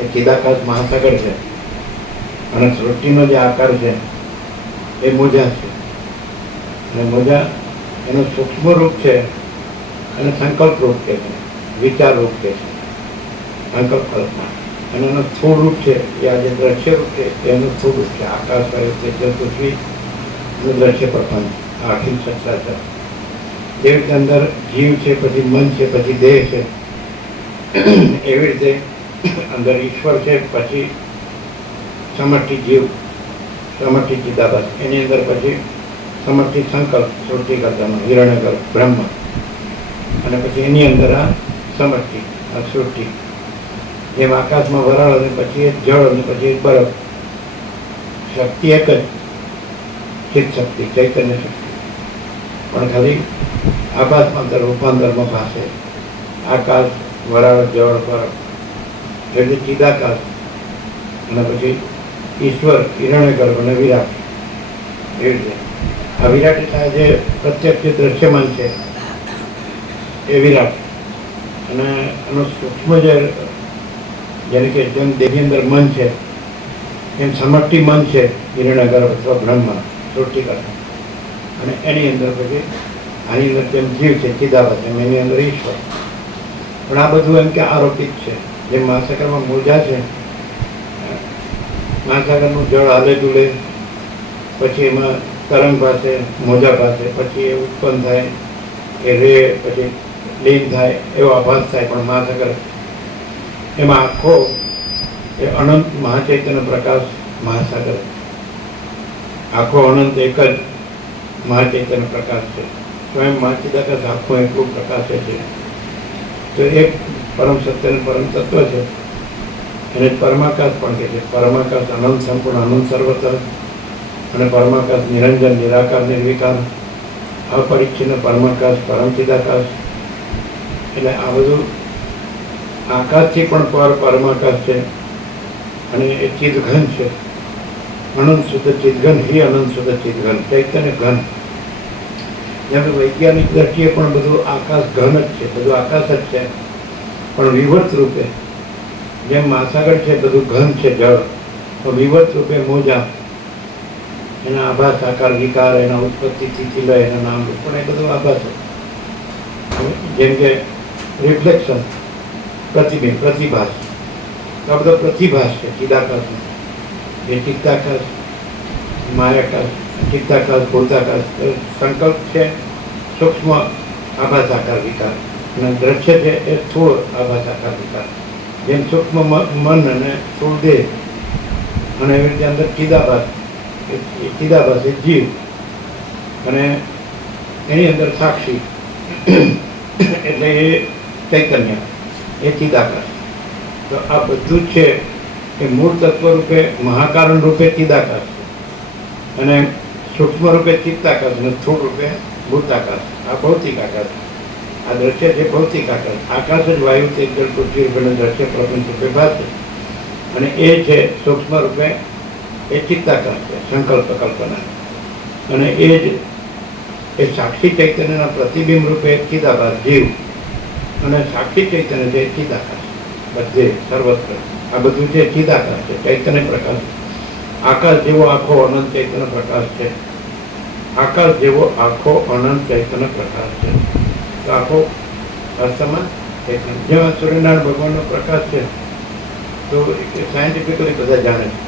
એ ચિદાકાશ મહાસાગર છે, અને સૃષ્ટિનો જે આકાર છે એ મોજા છે. અને મોજા એનું સૂક્ષ્મ રૂપ છે અને સંકલ્પ રૂપ કે છે, વિચાર રૂપ કે છે, સંકલ્પ કલ્પના. અને એનું સ્થૂળ રૂપ છે એ આજે દ્રશ્ય રૂપ છે, એનું સ્થૂળ રૂપ છે. આકાશ, વાયુ, તેજસ, પૃથ્વીનું દ્રશ્ય પ્રપંચ, આ અખિલ સત્તા. જેવી રીતે અંદર જીવ છે, પછી મન છે, પછી દેહ છે, એવી રીતે અંદર ઈશ્વર છે, પછી સમષ્ટિ જીવ, સમષ્ટિ ચિદાભાસ, એની અંદર પછી સમષ્ટિ સંકલ્પ સૃષ્ટિ કરતાનો હિરણ્યગર્ભ બ્રહ્મ, અને પછી એની અંદર આ સમષ્ટિ, આ સૃષ્ટિ. જેમ આકાશમાં વરાળ અને પછી એક જળ અને પછી એક બરફ. શક્તિ એક જ, ચિત્ત શક્તિ, ચૈતન્ય શક્તિ, પણ ખાલી આભાસમાં રૂપાંતરમાં ભાષે. આકાશ, વરાળ, જળ, બરફ, એટલે ચિદાકાશ, અને પછી ઈશ્વર, હિરણ્યગર્ભ અને વિરાટ. એવી રીતે આ વિરાટ એટલે જે પ્રત્યક્ષ જે દ્રશ્યમાન છે એ વિરાટ. અને એનું સૂક્ષ્મ જેને કે જેમ દેહની અંદર મન છે એમ સમષ્ટિ મન છે હિરણ્યગર્ભ અથવા બ્રહ્મ સૃષ્ટિ કરતા. અને એની અંદર પછી આની અંદર જેમ જીવ છે ચિદાભાસ, એમ એની અંદર ઈશ્વર. પણ આ બધું એમ કે આરોપિત છે. જેમ મહાસાગરમાં મોજા છે, મહાસાગરનું જળ હાલે ડૂલે, પછી એમાં તરંગ પાસે, મોજા પાસે, પછી એ ઉત્પન્ન થાય, એ રે, પછી લીન થાય, એવો આભાસ થાય. પણ મહાસાગર એમાં આખો એ અનંત મહાચૈતન્ય પ્રકાશ મહાસાગર, આખો અનંત એક જ મહાચૈતન્ય પ્રકાશ છે. સ્વયં મહાચિદાકાશ આખો એટલું પ્રકાશે છે. તો એક પરમ સત્યનું પરમ તત્વ છે, એને પરમાકાશ પણ કહે છે. પરમાકાશ અનંત સંપૂર્ણ, અનંત સર્વત્ર, અને પરમાકાશ નિરંજન, નિરાકાર, નિર્વિકાર, અપરિચ્છિન્ન પરમાકાશ, પરમચિદાકાશ. એટલે આ બધું આકાશથી પણ પરમાકાશ છે, અને એ ચિદઘન છે. અનંત શુદ્ધ ચિદઘન, હિ અનંત શુદ્ધ ચિદઘન, ચૈતન્ય ઘન. જેમ વૈજ્ઞાનિક દ્રષ્ટિએ પણ બધું આકાશ ઘન જ છે, બધું આકાશ જ છે, પણ વિવર્ત રૂપે. જેમ મહાસાગર છે બધું ઘન છે જળ, તો વિવર્ત રૂપે મોજા, એના આભાસ, આકાર, વિકાર, એના ઉત્પત્તિ, સ્થિતિ, લય, એના નામ રૂપ, પણ એ બધું આભાસ. જેમ કે રિફ્લેક્શન, પ્રતિબિંબ, પ્રતિભાસ, તો આ બધો પ્રતિભાસ છે ચિદાકાશનો. એ ચિત્તાકાશ, માયાકાશ, ચિત્તાકાશ, ભૂતાકાશ. સંકલ્પ છે સૂક્ષ્મ આભાસ, આકાર, વિકાર, અને દ્રશ્ય છે એ સ્થૂળ આભાસ, આકાર, વિકાર. જેમ સૂક્ષ્મ મન અને સ્થૂળ દેહ, અને એવી રીતે અંદર ચિદાભાસ, ચિદાભાસ એ જીવ, અને એની અંદર સાક્ષી એટલે એ ચૈતન્ય, એ ચિદાકાશ. તો આ બધું જ છે એ મૂળ તત્વ રૂપે, મહાકારણ રૂપે ચિદાકાશ છે, અને સૂક્ષ્મ રૂપે ચિત્તાકાશ, અને સ્થૂળ રૂપે ભૂતાકાશ. આ ભૌતિક આકાશ, આ દ્રશ્ય છે ભૌતિક આકાશ. આકાશ જ વાયુ, તેજ, જળ, પૃથ્વી રૂપે દ્રશ્ય પ્રપંચ રૂપે ભાષે, અને એ છે સૂક્ષ્મ રૂપે એ ચિત્તાકાશ છે, સંકલ્પ કલ્પના. અને એ જ એ સાક્ષી ચૈતન્યના પ્રતિબિંબ રૂપે ચિદાભાસ જીવ, અને સાક્ષી ચૈતન્ય છે ચિદાકાશ બધે સર્વત્ર. આ બધું છે ચિદાકાશ છે, ચૈતન્ય પ્રકાશ. આકાશ જેવો આખો અનંત ચૈતન્ય પ્રકાશ છે. આકાશ જેવો આખો અનંત ચૈતન્ય પ્રકાશ છે. તો આખો અર્થમાં ચૈતન્ય જેમાં સૂર્યનારાયણ ભગવાનનો પ્રકાશ છે. તો સાયન્ટિફિકલી બધા જાણે છે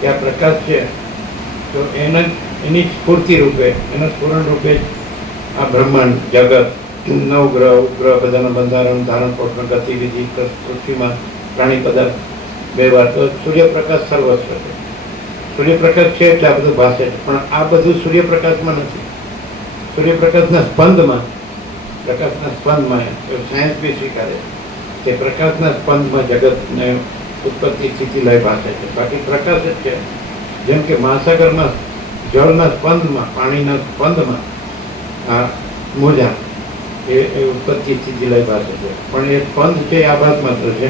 કે આ પ્રકાશ છે તો એની સ્ફૂર્તિ રૂપે, એના સ્ફુરણ રૂપે જ આ બ્રહ્માંડ, જગત, નવગ્રહ ઉપગ્રહ બધાનું બંધારણ, ધારણ પોષણ, ગતિવિધિ, પૃથ્વીમાં પ્રાણી પદાર્થ વ્યવહાર, તો સૂર્યપ્રકાશ સર્વસ્વ છે. સૂર્યપ્રકાશ છે એટલે આ બધું ભાષે છે. પણ આ બધું સૂર્યપ્રકાશમાં નથી. સૂર્યપ્રકાશના સ્પંદમાં, પ્રકાશના સ્પંદમાં એવું સાયન્સ બી સ્વીકારે કે પ્રકાશના સ્પંદમાં જગતને ઉત્પત્તિ સ્થિતિ લય ભાષે છે. બાકી પ્રકાશ જ છે. જેમ કે મહાસાગરમાં જળના સ્પંદમાં, પાણીના સ્પંદમાં આ મોજા એ ઉત્પત્તિ સ્થિતિ લય ભાષે છે. પણ એ સ્પંદ છે એ આભાસ માત્ર છે,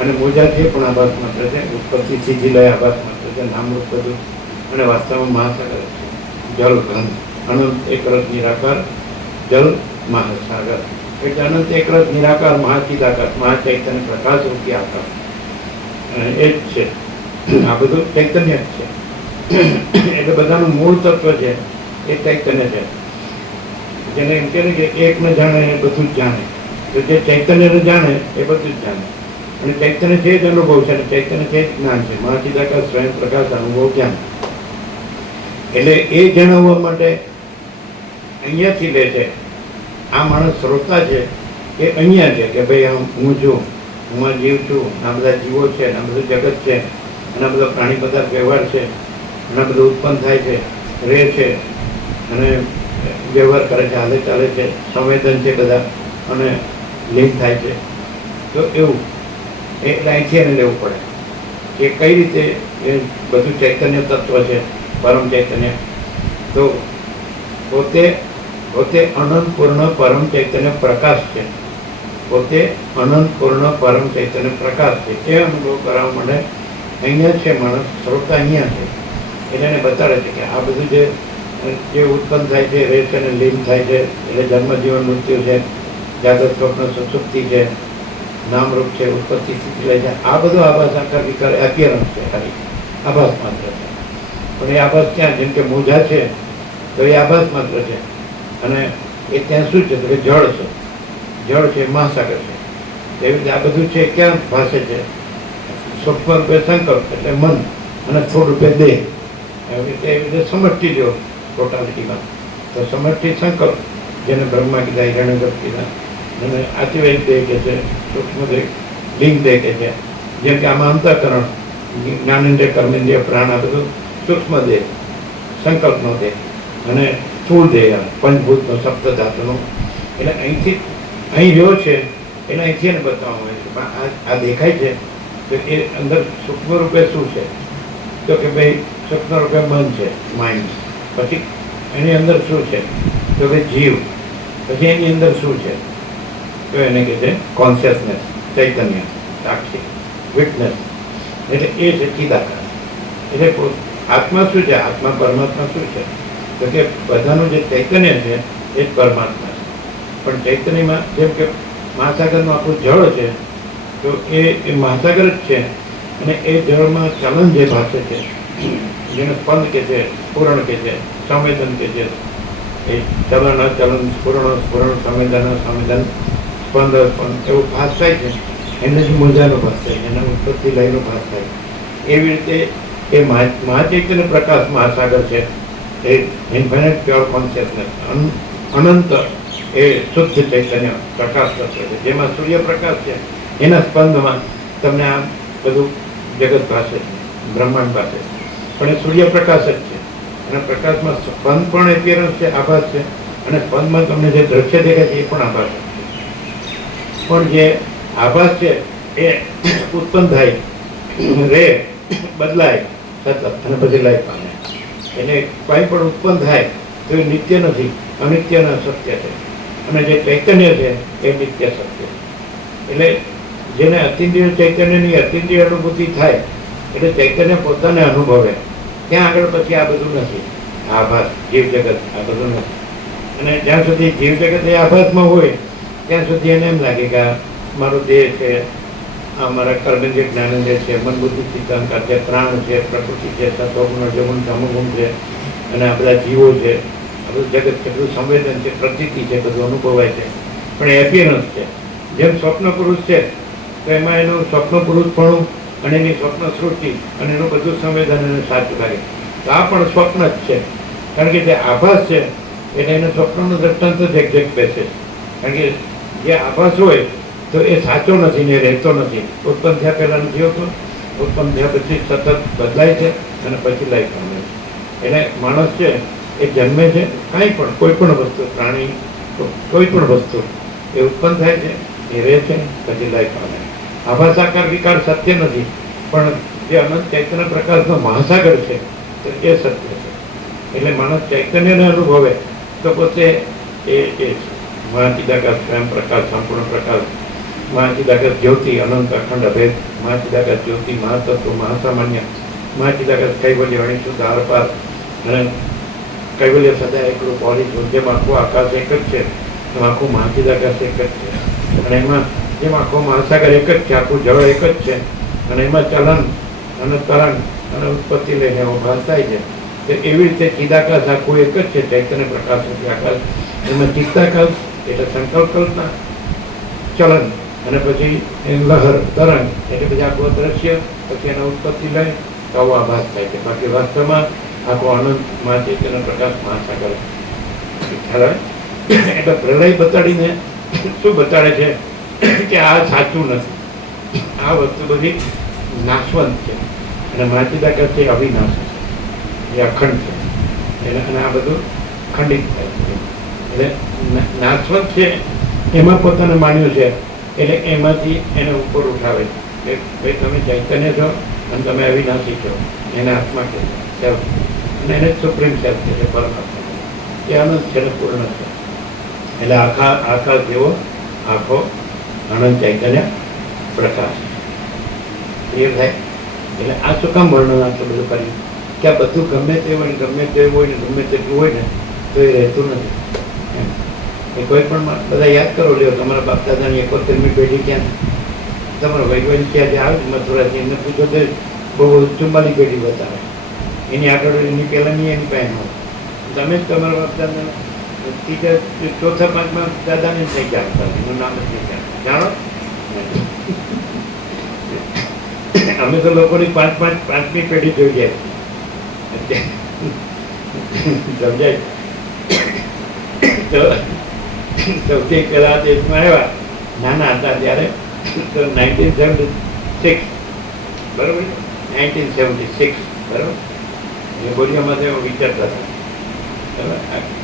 અને મોજા છે પણ આભાસ માત્ર છે. ઉત્પત્તિ સ્થિતિ લય આભાસ માત્ર છે, નામરૂપ બધું. અને વાસ્તવમાં મહાસાગર છે. જળ ઘન અનંત એકરસ નિરાકાર જલ મહાસાગર એટલે અનંત એકરસ નિરાકાર મહાચિદાકાશ, મહાચૈતન્ય પ્રકાશ રૂપી આકાશ એ જ છે. આ બધું ચૈતન્ય જ છે. એટલે બધાનું મૂળ તત્વ છે એ ચૈતન્ય છે. જેને એમ કહે કે એક ને જાણે એ બધું જ જાણે. તો જે ચૈતન્યને જાણે એ બધું જ જાણે. અને ચૈતન્ય છે જ અનુભવ છે, અને ચૈતન્ય છે જ જ્ઞાન છે. મહાચિદાકાશ સ્વયં પ્રકાશ અનુભવ જ્ઞાન. એટલે એ જણાવવા માટે અહીંયાથી લે છે. આ માણસ શ્રોતા છે એ અહીંયા છે કે ભાઈ હું છું, હું આ જીવ છું, આ બધા જીવો છે, આ બધું જગત છે, અને આ બધા પ્રાણી પદાર્થ વ્યવહાર છે, અને બધું ઉત્પન્ન થાય છે, રહે છે, અને વ્યવહાર કરે છે, હાલે ચાલે છે, સંવેદન છે બધા, અને લીન થાય છે. તો એવું એટલે અહીંથી એને લેવું પડે કે કઈ રીતે એ બધું ચૈતન્ય તત્વ છે, પરમ ચૈતન્ય. તો પોતે અનંત પૂર્ણ પરમ ચૈતન્ય પ્રકાશ છે. પોતે અનંત પૂર્ણ પરમ ચૈતન્ય પ્રકાશ છે. એ અનુભવ કરાવવા માટે અહીંયા છે માણસ, શ્રોતા અહીંયા છે. એટલે એને બતાડે છે કે આ બધું જે ઉત્પન્ન થાય છે, રહે છે અને લીન થાય છે, એટલે જન્મ જીવન મૃત્યુ છે, જાગૃત સ્વપ્ન સુષુપ્તિ છે, નામરૂપ છે, ઉત્પત્તિ સ્થિતિ લે છે. આ બધું આભાસ આકાર વિકાર અપિયરન્સ છે, ખાલી આભાસ માત્ર છે. પણ એ આભાસ ક્યાં? જેમ કે મોજા છે તો એ આભાસ માત્ર છે. અને એ ત્યાં શું છે? તો કે જળ છે. જળ છે, મહાસાગર છે. એવી રીતે આ બધું છે ક્યાં ભાષે છે? સૂક્ષ્મ રૂપે સંકલ્પ એટલે મન, અને સ્થૂળ રૂપે દેહ. એવી રીતે સમષ્ટિ જો ટોટાલિટીમાં. તો સમષ્ટિ સંકલ્પ, જેને બ્રહ્મા કીધા, હિરણ્યગર્ભ કીધા, અને આચિવેદ દેહ કે છે, સૂક્ષ્મ દેહ, લિંગ દેહ કે છે. જેમ કે આમાં અંતઃકરણ, જ્ઞાનેન્દ્રિય, કર્મેન્દ્રિય, પ્રાણ, આ બધું સૂક્ષ્મ દેહ, સંકલ્પનો દેહ, અને સ્થૂળ દેહ પંચભૂતનો, સપ્ત ધાતુનો. એટલે અહીંથી અહીં જો છે એને અહીંથી એને બતાવવામાં આવે છે. પણ આ દેખાય છે તો એ અંદર સૂક્ષ્મ રૂપે શું છે? તો કે ભાઈ સૂક્ષ્મ રૂપે મન છે, માઇન્ડ. પછી એની અંદર શું છે? તો કે જીવ. પછી એની અંદર શું છે? તો એને કહે છે કોન્શિયસનેસ, ચૈતન્ય, સાક્ષી, વિટનેસ. એટલે એ છે ચિદાકાશ. એટલે આત્મા શું છે? આત્મા પરમાત્મા શું છે? તો કે બધાનું જે ચૈતન્ય છે એ જ પરમાત્મા છે. પણ ચૈતન્યમાં જેમ કે મહાસાગરનું આખું જળ છે, તો એ મહાસાગર જ છે. અને એ જળમાં ચલન જે ભાષે છે, જેને સ્પંદ કે છે, સ્ફુરણ કે છે, સંવેદન કે છે, એ ચલન અચલન, સ્ફુરણ સંવેદન સંવેદન, સ્પંદ એવું ભાસ થાય છે. એને જ મોજાનો ભાસ થાય, એના ઉત્પત્તિ લયનો ભાસ થાય. એવી રીતે એ મહાચૈતન્ય પ્રકાશ મહાસાગર છે. એ ઇન્ફાઇનાઇટ પ્યોર કોન્શિયસનેસ, અનંત એ શુદ્ધ ચૈતન્ય પ્રકાશ તત્વ છે. જેમાં સૂર્યપ્રકાશ છે, એના સ્પંદમાં તમને આ બધું જગત ભાષે છે, બ્રહ્માંડ ભાષે. પણ એ સૂર્યપ્રકાશ જ છે. અને પ્રકાશમાં સ્પંદ પણ એપિયરન્સ છે, આભાસ છે. અને સ્પંદમાં તમને જે દ્રશ્ય દેખાય છે એ પણ આભાસ છે. પણ જે આભાસ છે એ ઉત્પન્ન થાય, રે, બદલાય સતત, અને પછી લય પામે. એટલે કંઈ પણ ઉત્પન્ન થાય તો એ નિત્ય નથી, અનિત્યના સત્ય છે. અને જે ચૈતન્ય છે એ નિત્ય સત્ય છે. એટલે જેને અતિન્દ્રિય ચૈતન્યની અતિન્દ્રિય અનુભૂતિ થાય, એટલે ચૈતન્ય પોતાને અનુભવે, ત્યાં આગળ પછી આ બધું નથી. આભાસ, જીવ જગત, આ બધું નથી. અને જ્યાં સુધી જીવ જગત એ આભાસમાં હોય ત્યાં સુધી એને એમ લાગે કે આ મારો દેહ છે, અમારા કર્મેન્દ્ર જ્ઞાનેન્દ્ર છે, મન બુદ્ધિ ચિત્ત અહંકાર છે, પ્રાણ છે, પ્રકૃતિ છે, સત્વગુણ જમુન તમોગુણ છે, અને આ બધા જીવો છે, આ બધું જગત છે, બધું સંવેદન છે, પ્રતીતિ છે, બધું અનુભવાય છે. પણ એ એપિયરન્સ છે. જેમ સ્વપ્ન પુરુષ છે તો એમાં એનું સ્વપ્ન પુરુષપણું અને એની સ્વપ્ન સૃષ્ટિ અને એનું બધું સંવેદન એને સાચું લાગે. તો આ પણ સ્વપ્ન જ છે, કારણ કે જે આભાસ છે એટલે એને સ્વપ્નનું દ્રષ્ટાંત જ એક્ઝેક્ટ બેસે છે. કારણ કે જે આભાસ હોય તો એ સાચો નથી ને રહેતો નથી. ઉત્પન્ન થયા પહેલાં નથી હોતો, ઉત્પન્ન થયા પછી સતત બદલાય છે અને પછી લાઈફ પામે છે. એટલે માણસ છે એ જન્મે છે, કાંઈ પણ કોઈ પણ વસ્તુ, પ્રાણી, કોઈ પણ વસ્તુ એ ઉત્પન્ન થાય છે, એ રહે છે, પછી લાઈફ પામે. આભાસ આકાર વિકાર સત્ય નથી, પણ જે અનંત ચૈતન્ય પ્રકાશનો મહાસાગર છે તો એ સત્ય છે. એટલે માણસ ચૈતન્યને અનુભવે તો પોતે એ મહાચિદાકાશ સ્વયં પ્રકાશ, સંપૂર્ણ પ્રકાશ, મહાચિદાકાશ જ્યોતિ, અનંત અખંડ અભેદ, મહાચિદાકાશ જ્યોતિ, મહાતત્વ, મહાસામાન્ય, મહાચિદાકાશ કૈવલ્ય, અણિશુદ્ધ આરપાર, અને કૈવલ્ય સદા એકલું પોલીસ. જેમ આખું આકાશ એક જ છે એમ આખું મહાચિદાકાશ એક જ છે, અને એમાં જેમ આખો મહાસાગર એક જ છે, આખું જળ એક જ છે, અને એમાં ચલન અને તરંગ અને ઉત્પત્તિ લઈને એવો ભાસ થાય છે. તો એવી રીતે ચિદાકાશ આખું એક જ છે, ચૈતન્ય પ્રકાશ આકાશ. એમાં ચિત્તાકાશ એટલે સંકલ્પ કલ્પના, ચલન, અને પછી એ લહર, તરંગ, એટલે પછી આખું દ્રશ્ય, પછી એના ઉત્પત્તિ લઈ તો આવો આભાસ થાય છે. બાકી વાસ્તવમાં આખો આનંદ ચૈતન્ય પ્રકાશ મહાસાગર ખ્યાલ આવે. એટલે પ્રલય બતાડીને શું બતાડે છે કે આ સાચું નથી, આ વસ્તુ બધી નાશવંત છે, અને મહાચિદાકાશ છે અવિનાશ છે, એ અખંડ છે, અને આ બધું ખંડિત થાય છે. એટલે નાશવંત છે એમાં પોતાને માન્યું છે, એટલે એમાંથી એને ઉપર ઉઠાવે છે કે ભાઈ તમે ચૈતન્ય છો અને તમે અવિનાશી છો, એના હાથમાં કે સેલ્ફ, અને એને સુપ્રીમ સેલ્ફ છે, પરમાત્મા. એ અનંત છે ને પૂર્ણ છે. એટલે આકાશ જેવો આખો અનંત ચૈતન્ય પ્રકાશ ક્લિયર થાય. એટલે આ શું કામ વર્ણન આટલું બધું કર્યું કે આ બધું ગમે તે હોય ને, ગમે તેવું હોય ને, ગમે તેટલું હોય ને તો એ રહેતું નથી. એ કોઈ પણ બધા યાદ કરો, લ્યો તમારા બાપ દાદાની 71મી પેઢી ક્યાં, તમારો વૈજ્ઞાનિક ક્યાં જે આવે મથુરાથી એમને પૂછો તો બહુ 44 પેઢી બતાવે. એની આગળ, એની પહેલાંની, એની પાસે હોય. તમે જ તમારા બાપ દાદાને ત્રીજા ચોથા પાંચમા દાદાને જ નહીં જાણતા, એનું નામ જ નહીં જાણતા. જાણો અમે તો લોકોની પાંચમી પેઢી જોઈ જાય સમજાય. તો સૌથી પહેલા દેશમાં આવ્યા નાના હતા ત્યારે, તો 1976 બરાબર, 1976 બરાબર. એ બોલિયામાં તેઓ વિચારતા હતા,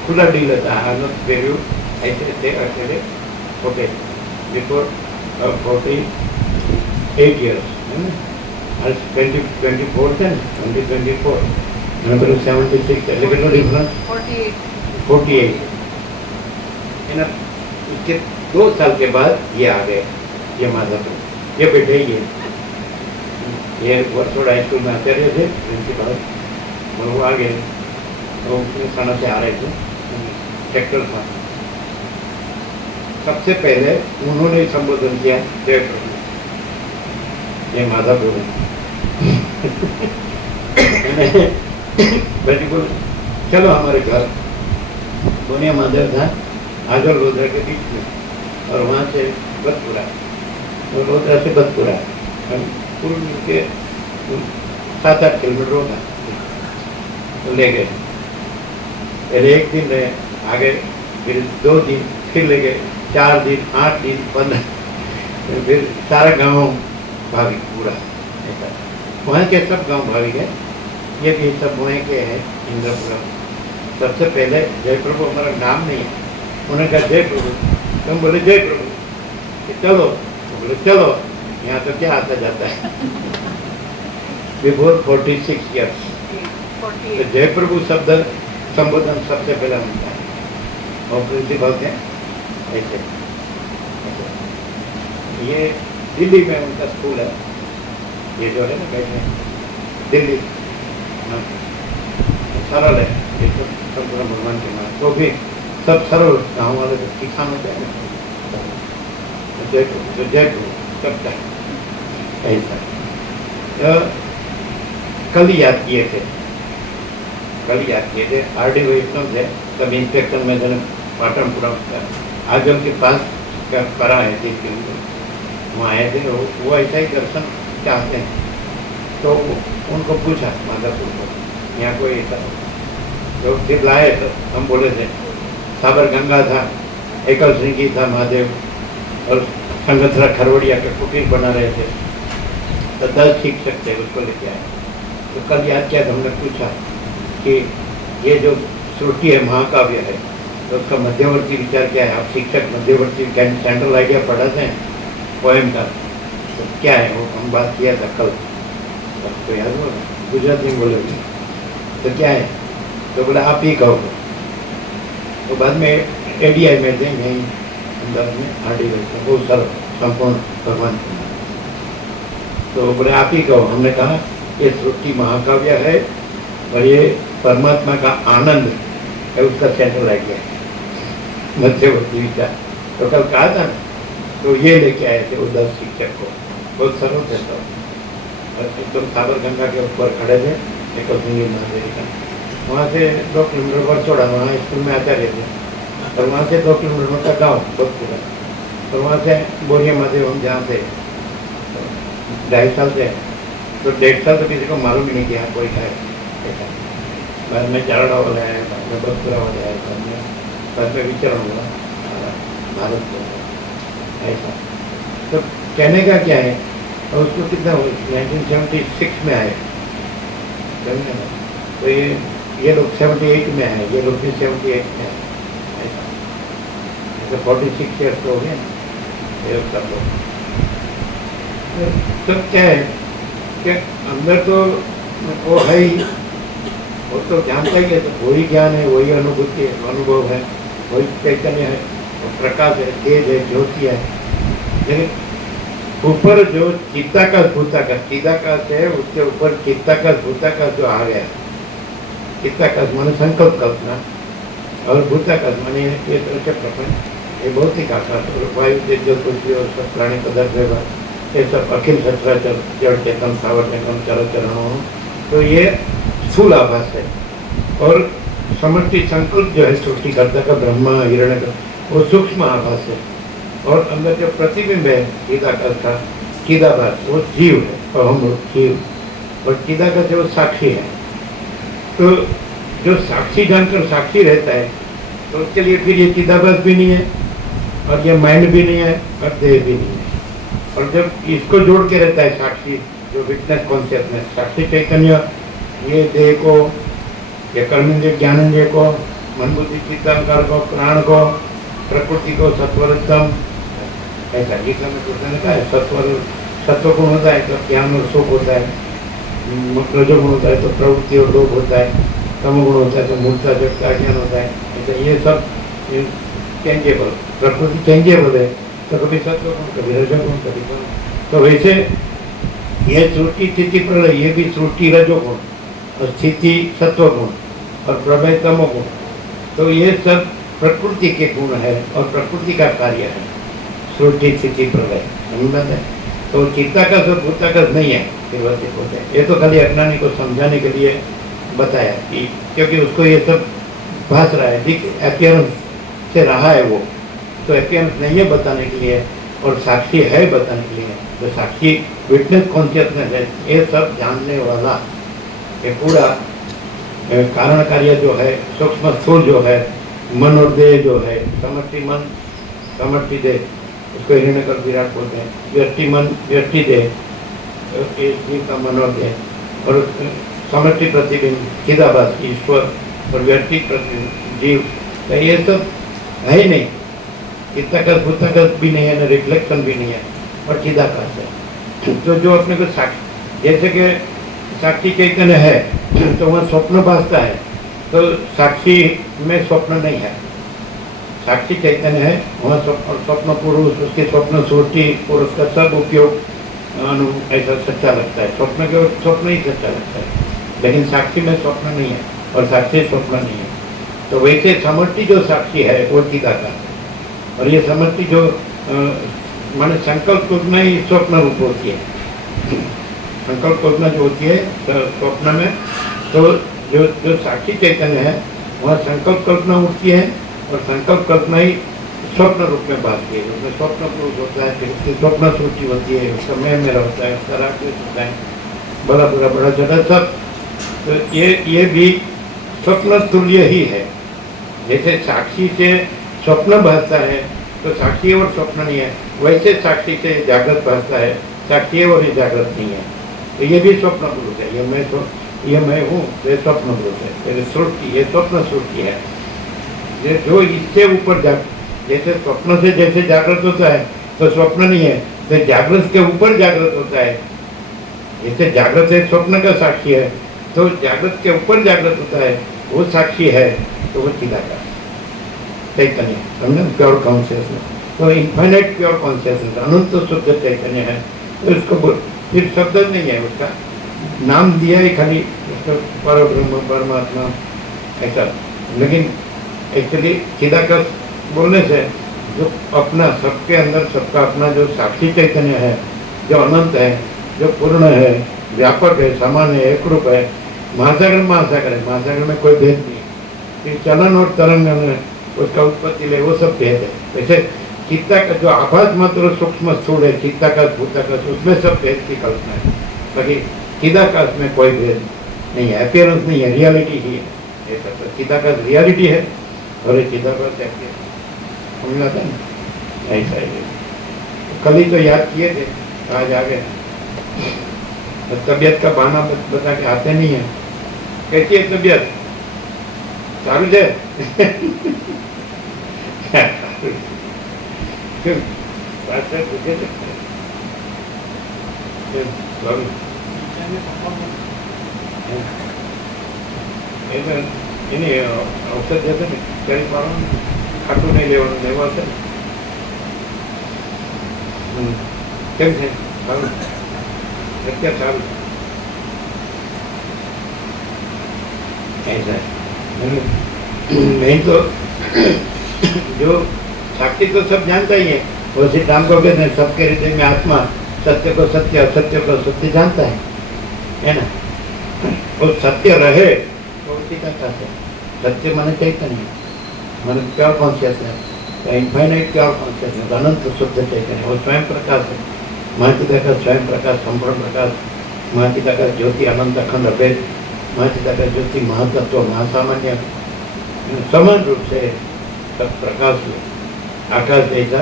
ખુલ્લા ડીલ હતા. આ નોટ પહેર્યું તે અઠવાડિયે, ઓકે, બિફોર 48 years. આ 2024 છે ને, 2024 અને પેલું 76, એટલે કેટલો ડિફરન્સ? 48. એના उसके 2 साल के बाद ये आ गए, ये माधव, ये बैठे ये वर्सोड हाई स्कूल में आचार्य थे, प्रिंसिपल, और वो आ गए. वो अपने खाना से आ रहे थे सेक्टर था. सबसे पहले उन्होंने संबोधन किया जय प्रभु, ये माधव बोले. बेटी बोले चलो हमारे घर. दुनिया माधव था आजल रोजरा के बीच में, और वहाँ से बदपुरा, और रोजरा से बदपुरा कुल के 7-8 किलोमीटर होगा. तो ले गए. पहले 1 दिन रहे, आगे फिर 2 दिन, फिर ले गए 4 दिन, 8 दिन, 15, फिर सारा गाँव भाभी पूरा ऐसा. वहाँ के सब गांव भाभी गए. ये भी सब वहाँ के हैं इंद्रपुरम. सबसे पहले जय प्रभु हमारा नाम नहीं है, उन्होंने कहा जय प्रभु. तुम बोले जय प्रभु, चलो, बोले चलो. यहाँ तो क्या आता जाता है. बिफोर 46 years तो जय प्रभु शब्द संबोधन सबसे पहले मिलता है. और प्रिंसिपल थे ऐसे. ये दिल्ली में उनका स्कूल है, ये जो है ना कहते हैं दिल्ली, सरल है ये तो संपूर्ण भगवान के नाम. तो भी सब सरल गाँव वाले को किसान होते हैं ना, जय प्रभु सब है. ऐसा कल याद किए थे RD वैष्णव थे तब इंस्पेक्शन में जन पाटनपुरा का आज उनके पास पड़ा है 3 किलोमीटर वहाँ आए थे। वो ऐसा ही दर्शन चाहते हैं तो उनको पूछा माधवपुर को यहाँ कोई ऐसा तो फिर लाए तो हम बोले थे साबर गंगा था, एकल सिंह था महादेव और संगतरा खरवड़िया के कुटीर बना रहे थे तो 10 शिक्षक थे उसको लेके आए। तो कल याद किया तो हमने पूछा कि ये जो श्रुति है महाकाव्य है तो उसका मध्यवर्ती विचार क्या है? आप शिक्षक मध्यवर्ती सेंट्रल आइडिया पढ़ाते हैं पोएम का तो क्या है वो हम बात किया था कल तो याद हो गुजराती में बोले तो क्या है तो बोला आप ही कहो तो बाद में ADI में थे यहीं अंदर में RD बहुत सारा संपूर्ण भगवान तो बोले आप ही कहो। हमने कहा ये श्रुति महाकाव्य है और ये परमात्मा का आनंद है उसका सेंट्रल आइडिया है मध्यवर्ती विचार। तो कल कहा था ना तो ये लेके आए थे वो 10 शिक्षक को बहुत सरल थे सब और एकदम साबर गंगा के ऊपर खड़े थे एकल सिंह महादेव का वहाँ से 2 किलोमीटर पर छोड़ा वहाँ स्कूल में आचार्य थे और वहाँ से 2 किलोमीटर का गाँव भोजपुरा और वहाँ से बोरिया महादेव हम जहाँ थे 2.5 साल से तो 1.5 साल तो किसी को मालूम ही नहीं किया कोई है ऐसा। बाद में चारड़ा वाले आए बाद में भोजपुरा वाले आए बाद में विचरण हुआ भारत को ऐसा। तो कहने का क्या है और उसको कितना 1976 में आए तो ये लोग 78 में आए ये लोग भी 78 में आए ऐसा 46 ईयर्स हो गए ये सब लोग। तो क्या है कि अंदर तो वो है ही वो तो जानता ही है तो वही ज्ञान है वही अनुभूति है अनुभव है वही चैतन्य है वो प्रकाश है तेज है ज्योति है। लेकिन ऊपर जो चित्ताकाश भूताकाश है उसके ऊपर चित्ताकाश भूताकाश जो आ गया चित्ताकाश माने संकल्प कल्पना और भूताकाश माने ये तरह के प्रपंच ये भौतिक आकाश और वायु तेज जल पृथ्वी और सब प्राणी पदार्थ व्यवहार ये सब अखिल सचराचर जड़ चेतन सावर चेतन चरण तो ये स्थूल आभास है और समष्टि संकल्प जो है सृष्टिकर्ता का ब्रह्मा हिरण्य का वो सूक्ष्म आभास है और अंदर जो प्रतिबिंब है चिदाकाश का चिदाभास वो जीव है अहम जीव और चिदाकाश वो साक्षी है। तो जो साक्षी जानकर साक्षी रहता है तो उसके लिए फिर ये चिदाभास भी नहीं है और ये माइंड भी नहीं है और देह भी नहीं है। और जब इसको जोड़ के रहता है साक्षी जो विटनेस कॉन्शियसनेस साक्षी चैतन्य ये देह को ये कर्मेंद्रिय ज्ञानेंद्रिय को मन बुद्धि चित्त अहंकार को प्राण को प्रकृति को सत्वरतम ऐसा गीता में कृष्ण ने कहा है सत्व गुण होता है तो ज्ञान और सुख होता है रजोगुण होता है तो प्रवृत्ति और लोभ होता है तमोगुण होता है तो मूर्छा जगता ज्ञान होता है ऐसा ये सब चेंजेबल प्रकृति चेंजेबल है तो कभी सत्व गुण कभी रजोगुण कभी गुण तो वैसे ये श्रुति स्थिति प्रलय ये भी श्रुति रजोगुण और स्थिति सत्वगुण और प्रलय तमोगुण तो ये सब प्रकृति के गुण है और प्रकृति का कार्य है श्रुति स्थिति प्रलय समझ है। तो चित्ताकाश और भूताकाश नहीं है निर्वाचित होते हैं। ये तो खाली अज्ञानी को समझाने के लिए बताया कि क्योंकि उसको ये सब भास रहा है ठीक अपियरेंस से रहा है वो तो अपियरेंस नहीं है बताने के लिए और साक्षी है बताने के लिए जो साक्षी विटनेस कॉन्शियसनेस है ये सब जानने वाला ये पूरा कारण कार्य जो है सूक्ष्म स्थूल जो है मन और देह जो है समष्टि मन समष्टि देह उसको हिरण्यगर्भ विराट बोलते हैं व्यष्टि मन व्यष्टि देह का मन और देह और समष्टि प्रतिबिंब चिदाभास ईश्वर और व्यष्टि प्रतिबिंब जीव तो ये सब है ही नहीं चित्ताकाश भूताकाश भी नहीं है ना रिफ्लेक्शन भी नहीं है और चिदाकाश है। तो जो अपने को साक्षी जैसे कि साक्षी चैतन्य है तो वहाँ स्वप्न भासता है तो साक्षी में स्वप्न नहीं है साक्षी चैतन्य है वहाँ स्वप्न पुरुष उसके स्वप्न सृष्टि और उसका सब उपयोग ऐसा सच्चा लगता है स्वप्न के स्वप्न ही सच्चा लगता है लेकिन साक्षी में स्वप्न नहीं है और साक्षी स्वप्न नहीं है। तो वैसे समष्टि जो साक्षी है वो चिदाकाश है और ये समष्टि जो माने संकल्प में ही स्वप्न रूप होती है संकल्प कल्पना जो होती है स्वप्न में, तो जो जो साक्षी चैतन्य है वहाँ संकल्प कल्पना उठती है और संकल्प कल्पना ही स्वप्न रूप में भासती है। उसमें स्वप्न पुरुष होता है, फिर उसकी स्वप्न सृष्टि होती है, उसका मैं मेरा होता है, उसका राक्षस होता है, बड़ा बुरा बड़ा छोटा सब। तो ये भी स्वप्न तुल्य ही है। जैसे साक्षी से स्वप्न भासता है तो साक्षी और स्वप्न नहीं है, वैसे साक्षी से जागृत भासता है, साक्षी और ये जागृत नहीं है। तो ये भी स्वप्न पुरुष है। ये मैं हूँ, ये स्वप्न पुरुष है। ये सृष्टि, ये स्वप्न सृष्टि है। ये जो इससे ऊपर जैसे स्वप्न से जैसे जागृत होता है तो स्वप्न नहीं है, तो जागृत के ऊपर जागृत होता है। जैसे जागृत है स्वप्न का साक्षी है, तो जागृत के ऊपर जागृत होता है, वो साक्षी है, तो वो चिदाकाश चैतन्य, समझे, प्योर कॉन्शियसनेस। तो इन्फाइनाइट प्योर कॉन्शियसनेस अनंत शुद्ध चैतन्य है। तो उसको फिर शब्द नहीं है, उसका नाम दिया है खाली, उसका परब्रह्म परमात्मा ऐसा। लेकिन एक्चुअली चिदाकाश बोलने से जो अपना सबके अंदर सबका अपना जो साक्षी चैतन्य है, जो अनंत है, जो पूर्ण है, व्यापक है, समान है, एक रूप है, महासागर महासागर है, महासागर में कोई भेद नहीं। फिर चलन और तरंग में उसका उत्पत्ति ले वो सब भेद है। वैसे चित्ता का जो आभास मात्र सूक्ष्म स्थूल है, चित्ताकाश भूताकाश, उसमें सब भेद की कल्पना है। बाकी चिदाकाश में कोई भेद नहीं है, अपीयरेंस नहीं है, रियलिटी ही है। ऐसा तो चिदाकाश रियलिटी है और ये चिदाकाश है, समझ आता है ना, ऐसा है। कल ही तो याद किए थे, आज आ गए। तो तबीयत का बहाना बता के आते नहीं है। कैसी है तबीयत? सारू है? क्यों? बात है पूछे थे। એની ઔષધ જે છે ને ત્યારે મારું ખાટું નહીં લેવાનું, લેવા છે ને કેમ છે? સારું અત્યારે સારું ऐसा नहीं तो जो साक्षी तो सब जानता ही है, वो सिद्धांत को कहते हैं सबके हृदय में आत्मा सत्य को सत्य, असत्य को सत्य जानता है ना। वो सत्य रहे तो उसी का सत्य, सत्य माने चैतन्य, माने pure consciousness, infinite pure consciousness, अनंत शुद्ध चैतन्य। वो स्वयं प्रकाश है, महाचिता का स्वयं प्रकाश, संपूर्ण प्रकाश, महाचिता का ज्योति अनंत अखंड अभेद, महाचिता का ज्योति महातत्व महासामान्य, समान रूप से सब प्रकाश आकाश जैसा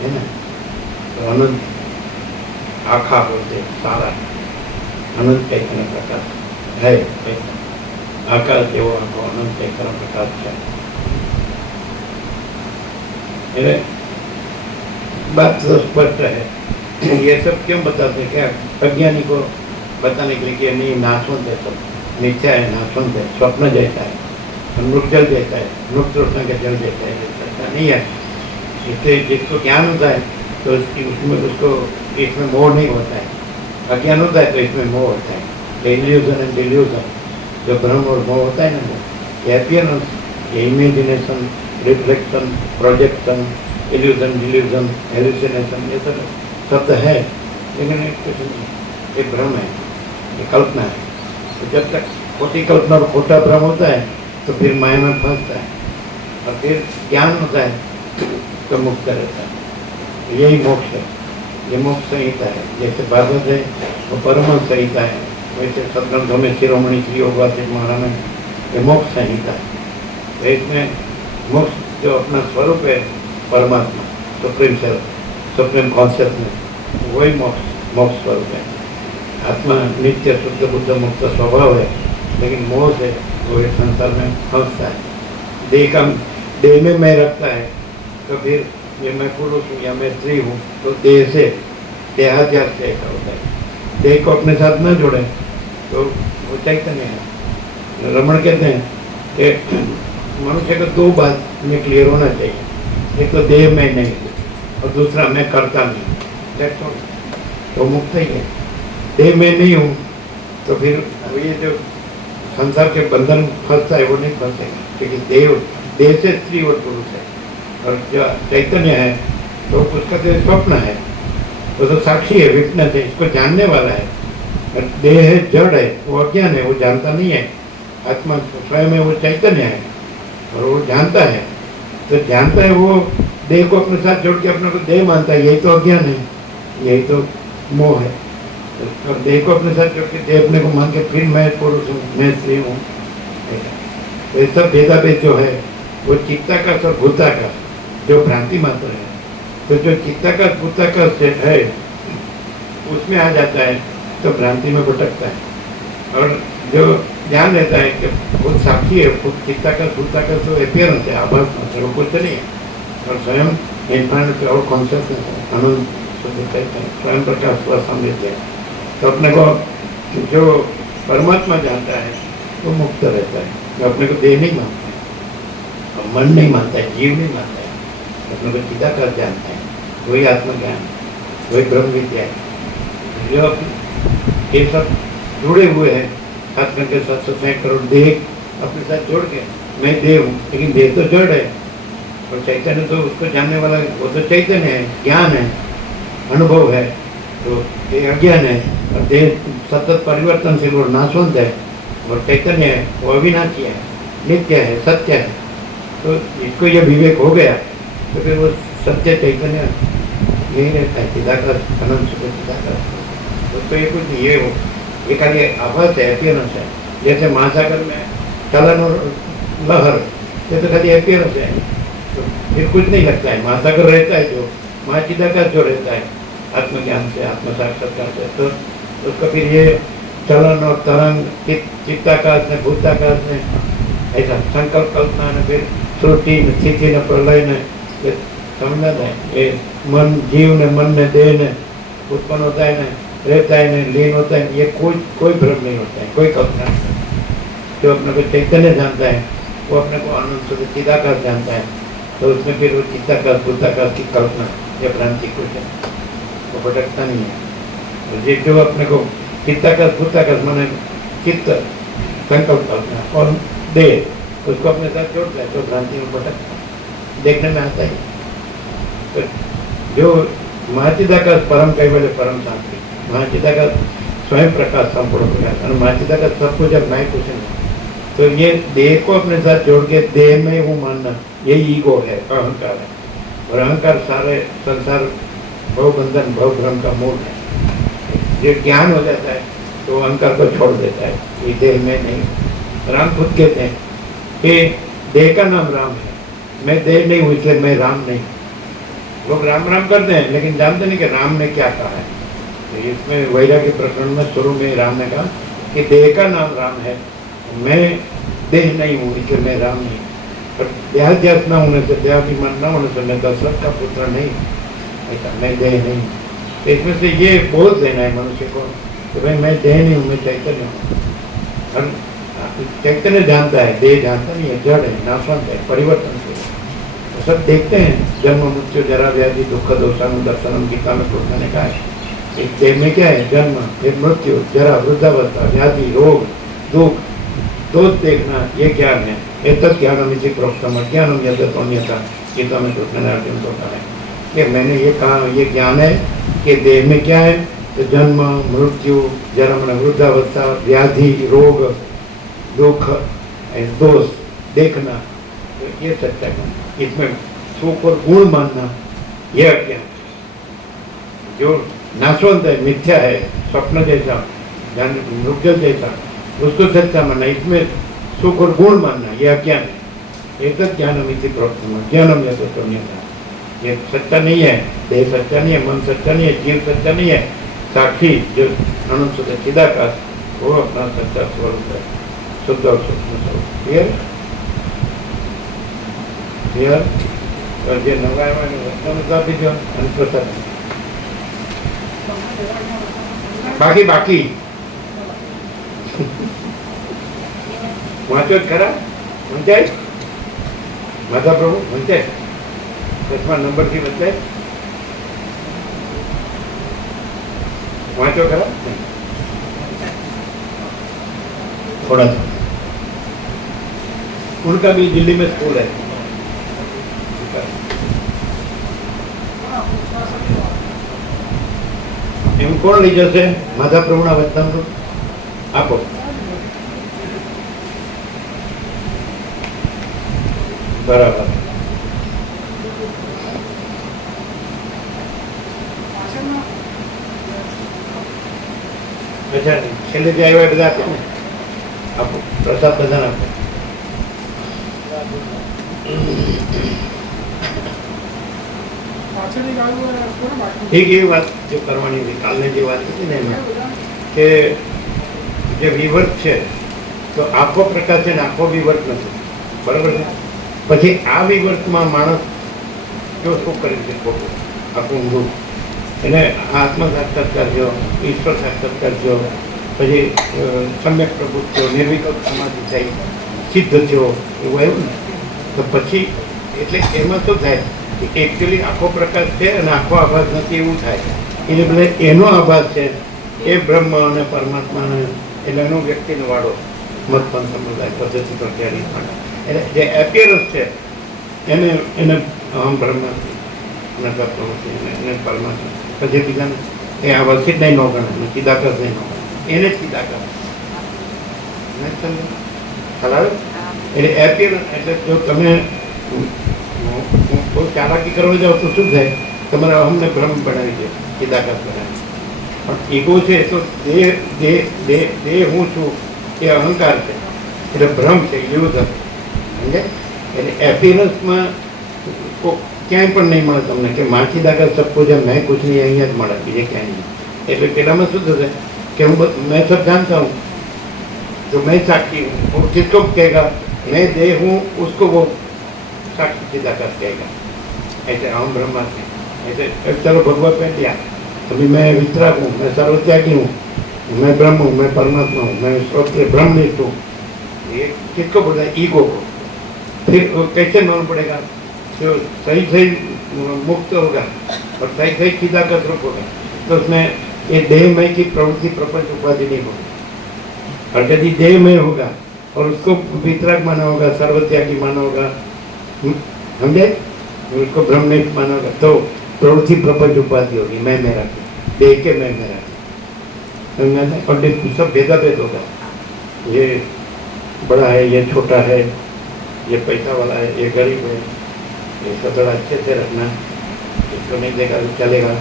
है ना। तो अनंत आखा बोलते सारा अनंत चैतन्य प्रकाश है, आकाश જેવો આખો અનંત ચૈતન્ય પ્રકાશ છે। એટલે बात तो स्पष्ट है। ये सब क्यों बताते हैं? क्या अज्ञानी को बताने के लिए कि नहीं नाशवंत है, सब मिथ्या है, नाशवंत है, स्वप्न जैसा है, मृग जल जैसा है, मृग तृष्णा के जल जैसा है, ऐसा नहीं है। इससे जिसको ज्ञान होता है तो उसमें उसको इसमें मोह नहीं होता है, अज्ञान होता है तो इसमें मोह होता है। इल्यूजन एंड डिल्यूजन, जो भ्रम और मोह होता है ना, ये अपीयरेंस, ये imagination, reflection, projection, illusion delusion, hallucination, ये सब शब्द है, लेकिन कुछ नहीं, ये भ्रम है, ये कल्पना है। तो जब तक खोटी कल्पना और खोटा भ्रम होता है तो फिर माया में फंसता है, और फिर ज्ञान होता है तो मुक्त रहता है। यही मोक्ष है, ये मोक्ष संहिता है। जैसे भागवत है वो परम संहिता है, वैसे सदग्रंथों में शिरोमणि श्री योग वासिष्ठ महाराज में ये मोक्ष संहिता है। तो इसमें मोक्ष जो अपना स्वरूप है परमात्मा, सुप्रीम सेल्फ, सुप्रीम कॉन्शियसनेस, वही मोक्ष स्वरूप है। आत्मा नित्य शुद्ध बुद्ध मुक्त स्वभाव है, लेकिन मोह से वो इस संसार में फंसता है। देह में मैं रखता है तो फिर ये मैं पुरुष हूँ या मैं स्त्री हूँ, तो देह से देहाध्यास से ऐसा होता है। देह को अपने साथ न जोड़े तो वो चैतन्य है। रमण कहते हैं कि मनुष्य को दो बात में क्लियर होना चाहिए, एक तो देह में नहीं और दूसरा मैं करता नहीं, तो मुक्त ही है। देह में नहीं हूँ तो फिर ये जो संसार के बंधन फंसता है वो नहीं फंसेगा, क्योंकि देह से स्त्री और पुरुष है, और जो चैतन्य है तो उसका तो स्वप्न है, वो तो साक्षी है, विटनेस है, इसको जानने वाला है। देह है, जड़ है, वो अज्ञान है, वो जानता नहीं है। आत्मा स्वयं है, वो चैतन्य है और वो जानता है। तो जानता है, वो देह को अपने साथ जोड़ के अपने को देह मानता है, यही तो अज्ञान है, यही तो मोह है। और देह को अपने साथ जोड़ के देह अपने को मान के फिर मैं पुरुष हूँ, मैं स्त्री हूँ। तो ये सब भेदाभेद जो है वो चित्ताकाश और भूताकाश जो भ्रांति मात्र है। तो जो चित्ताकाश भूताकाश है उसमें आ जाता है तो भ्रांति में भटकता है। और जो ध्यान रहता है कि खुद साक्षी है, खुद चित्ताकाश भूताकाश तो अपियरेंस है, आभास मात्र, वो कुछ नहीं है। और स्वयं इन्फाइनाइट और कॉन्शियसनेस है, आनंद शुद्ध चैतन्य स्वयं प्रकाश हुआ सामर्थ्य है। तो अपने को जो परमात्मा जानता है वो मुक्त रहता है, जो अपने को देह नहीं मानता है, मन नहीं मानता है, जीव नहीं मानता है, अपने को चिदाकाश जानता है, वही आत्मज्ञान, वही ब्रह्म विद्या है। जो ये सब जुड़े हुए हैं 7 घंटे 760 करोड़ देह अपने साथ जोड़ के, मैं देह हूँ, लेकिन देह तो जड़ है और चैतन्य तो उसको जानने वाला, वो तो चैतन्य है, ज्ञान है, अनुभव है। तो ये अज्ञान है और देह सतत परिवर्तनशील और नाशवंत है और चैतन्य है, वो अविनाशी है, नित्य है, सत्य है। तो इसको ये विवेक हो गया तो फिर वो सत्य चैतन्य यही रहता है, चिदाकाश, अनंत सुख चिदाकाश। तो ये कुछ ये हो, ये खाली आभास है, अपियरेंस है। जैसे महासागर में चलन और लहर, ये तो खाली अपियरेंस है, तो फिर कुछ नहीं लगता है। महासागर रहता है जो, महाचिदाकाश जो रहता है आत्मज्ञान से, आत्म साक्षात्कार से, तो उसको फिर ये चलन और तरंग, चित्ताकाश ने, भूताकाश ने, ऐसा संकल्प कल्पना ने, फिर श्रुति ने, स्थिति ने, प्रलय ने, ये समझना है। ये मन, जीव ने, मन ने, देह ने उत्पन्न होता है ना, रहता है ना, लीन होता है, ये कोई भ्रम नहीं होता है, कोई कल्पना नहीं। जो अपने को चैतन्य जानता है वो अपने को आनंद से चिदाकाश जानता है, तो उसमें फिर वो चित्ताकाश भूताकाश की कल्पना या भ्रांति कुछ है, वो भटकता नहीं है। ये जो अपने को चित्ताकाश भूताकाश माने चित्त, संकल्प कल्पना और देह, उसको अपने साथ जोड़ता है तो भ्रांति में भटकता है, देखने में आता है। तो जो महाचिदाकाश परम कैवल्य परम शांति, महाचिदाकाश स्वयं प्रकाश संपूर्ण प्रकाश, और महाचिदाकाश सब कुछ जब मैं कुछ नहीं। तो ये देह को अपने साथ जोड़ के देह में वो मानना, यही ईगो है, अहंकार है। और अहंकार सारे संसार भवबंधन भवभ्रम का मूल है। ये ज्ञान हो जाता है तो अहंकार को छोड़ देता है, ये देह में नहीं। राम खुद कहते हैं कि देह का नाम राम है, मैं देह नहीं हूँ इसलिए मैं राम नहीं। लोग राम राम करते हैं लेकिन जानते नहीं कि राम ने क्या कहा है। तो इसमें वैराग्य प्रकरण में शुरू में राम ने कहा कि देह का नाम राम है, मैं देह नहीं हूँ इसलिए मैं राम नहीं। पर देहाध्यास न होने से, देहाभिमान न होने से मैं दशरथ का पुत्र नहीं, ऐसा मैं देह नहीं। तो इसमें से ये बोध लेना है मनुष्य को कि भाई मैं देह नहीं हूँ, मैं चैतन्य हूँ। और चैतन्य जानता है, देह जानता नहीं है, जड़ है, नाशवंत है, परिवर्तनशील है। सब देखते हैं, जन्म मृत्यु जरा व्याधि दुख दोषानुदर्शनम, गीता में कृष्ण ने कहा है। इस देह में क्या है? जन्म, फिर मृत्यु, जरा, वृद्धावस्था, व्याधि, रोग, दुख, दोष देखना, ये ज्ञान है। एतत् ज्ञानम इति प्रोक्तम अज्ञानम यद्यतोऽन्यथा, गीता में कृष्ण ने अर्जुन को कहा है कि मैंने ये कहा, ये ज्ञान है कि देह में क्या है, तो जन्म मृत्यु, जन्म वृद्धावस्था, व्याधि, रोग, दुख, दोष देखना, तो ये सच्चा ज्ञान। इसमें सुख और गुण मानना यह अज्ञान, जो नाशवंत है, मिथ्या है, स्वप्न जैसा, मृगजल जैसा, उसको सच्चा मानना, इसमें सुख और गुण मानना यह अज्ञान है। एक ज्ञानम इति प्रोक्तम ज्ञानम यद्यतोऽन्यथा, ये सच्चा नहीं है, देह सच्चा नहीं है, मन सच्चा नहीं है, जीव सच्चा नहीं है। साक्षी जो अनंत शुद्ध चिदाकाश, वो अपना सच्चा स्वरूप है, शुद्ध और सूक्ष्म स्वरूप। क्लियर? क्लियर? और જે નવા વસ્તુનું આપી દો અને પ્રસાદ બાકી વાંચો જ ખરા? વંચાય માતા પ્રભુ? વંચાય? 10મા નંબરથી વંચાય? વાંચો ખરા? थोड़ा उनका भी दिल्ली में स्कूल है। એમ કોણ લઈ જશે? માધા પ્રભુના વતન આપો. બરાબર. અચ્છા, છેલ્લે જે આવ્યા બધા આપો ને. આપો પ્રસાદ બધાને આપો. એક એવી વાત જો કરવાની હતી, કાલની જે વાત હતી ને એમાં કે જે વિવર્ત છે તો આખો પ્રકાશ છે ને આખો વિવર્ત નથી, બરાબર છે. પછી આ વિવર્તમાં માણસ જો શું કરે છે ખોટું આખું ઊંધું, એને આત્મ સાક્ષાત્કાર જો, ઈશ્વર સાક્ષાત્કાર જો, પછી સમ્યક પ્રભુત્વ થયો, નિર્વિકલ્પ સમાધિ થઈ, સિદ્ધ થયો, એવું આવ્યું ને તો પછી એટલે એમાં શું થાય કે એકચ્યુઅલી આખો પ્રકાશ છે અને આખો આભાસ નથી એવું થાય. એટલે બદલે એનો આભાસ છે એ બ્રહ્મ અને પરમાત્માને એટલે એનો વ્યક્તિનો વાળો મતપન સંપ્રદાય પદ્ધતિ પ્રત્યારી એટલે જે એપિયરન્સ છે એને એને અહમ બ્રહ્માસ્મિ નકર પ્રવૃત્તિ એને પરમાત્મા પછી બીજાને એ આ વર્ષિત નહીં ન ગણે, ચિદાકાશ નહીં ન ગણે, એને જ ચિદાકાશ ખ્યાલ એટલે એપિયરન્સ. એટલે જો તમે બહુ ચાલાકી કરવા જાઓ તો શું થાય, તમારા અહમને ભ્રમ બનાવી દે, ચિદાકાશ બનાવી. પણ ઈગો છે તો દેહ હું છું એ અહંકાર છે, એટલે ભ્રમ છે, ઇલ્યુઝન. સમજે? એટલે એપિયરન્સમાં ક્યાંય પણ નહીં મળે તમને કે માછી દાખલ સબકો જેમ મેં કુછ નહીં, અહીંયા જ મળે, બીજે ક્યાંય નહીં. એટલે પેલામાં શું થશે કે मैं सब जानता हूँ तो मैं साक्षी हूँ, और किसको कहेगा मैं देह हूँ उसको वो साक्षी चिदाकाश कहेगा. ऐसे अहम ब्रह्मास्मि. ऐसे चलो भगवत में दिया अभी मैं वितराग हूँ, मैं सर्वत्यागी हूँ, मैं ब्रह्म हूँ, मैं परमात्मा हूँ, मैं स्वप्न ब्रह्मनिष्ठ हूँ. ये किसको बोलता है? ईगो को. फिर कैसे मालूम पड़ेगा? जो सही सही मुक्त होगा और सही सही चिदाकाश रूप होगा तो उसमें ये देहमय की प्रवृत्ति प्रपंच उपाधि नहीं होगी. और यदि देहमय होगा और उसको वितराग माना होगा, सर्वत्यागी माना होगा, समझे, उसको ब्रह्मनिष्ठ माना होगा तो प्रवृत्ति प्रपंच उपाधि होगी, मैं मेरा की, देह के मैं मेरा की. और सब भेदा भेद होगा, ये बड़ा है, ये छोटा है, ये पैसा वाला है, ये गरीब है, इसको थोड़ा अच्छे से रखना, इसको नहीं देगा तो चलेगा.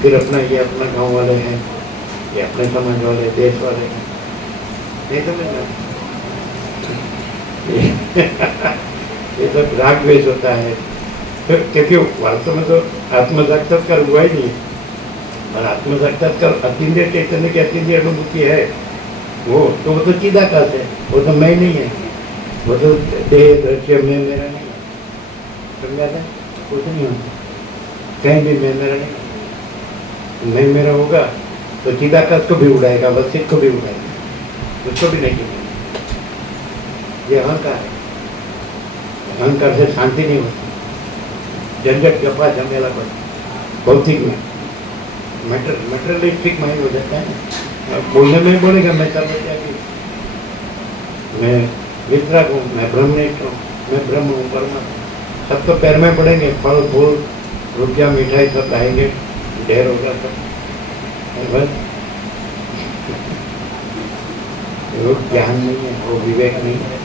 फिर अपना ये अपना गांव वाले हैं, ये अपने समाज वाले, देश वाले हैं, नहीं समझना. ये सब राग द्वेष होता है. क्योंकि वास्तव में तो आत्म साक्षात्कार हुआ ही नहीं, और आत्म साक्षात्कार अतीन्द्रिय चैतन्य की अतीन्द्रिय अनुभूति है वो तो चिदाकाश है, वो तो मैं नहीं है, वो तो देह दृश्य मैं मेरा नहीं है. समझा था? कुछ नहीं होता, कहीं भी मैं मेरा नहीं. मैं मेरा होगा तो चिदाकाश को भी उड़ाएगा, वसित को भी उड़ाएगा, उसको भी नहीं चुनेगा. ये अहंकार है. अहंकार से शांति नहीं होती, झंझट गफा झमेला बस भौतिक में मेटेरियलिस्टिक माइंड हो जाता है. बोलने में बोलेगा मैं सर्वत्यागी, मैं वितराग हूँ, मैं ब्रह्मनिष्ठ हूँ, मैं ब्रह्म हूँ, परमात्मा. सब तो पैर में पड़ेंगे, फल फूल रुपया मिठाई सब लाएंगे, ढेर होगा सब, बस वो ज्ञान नहीं है, वो विवेक नहीं है.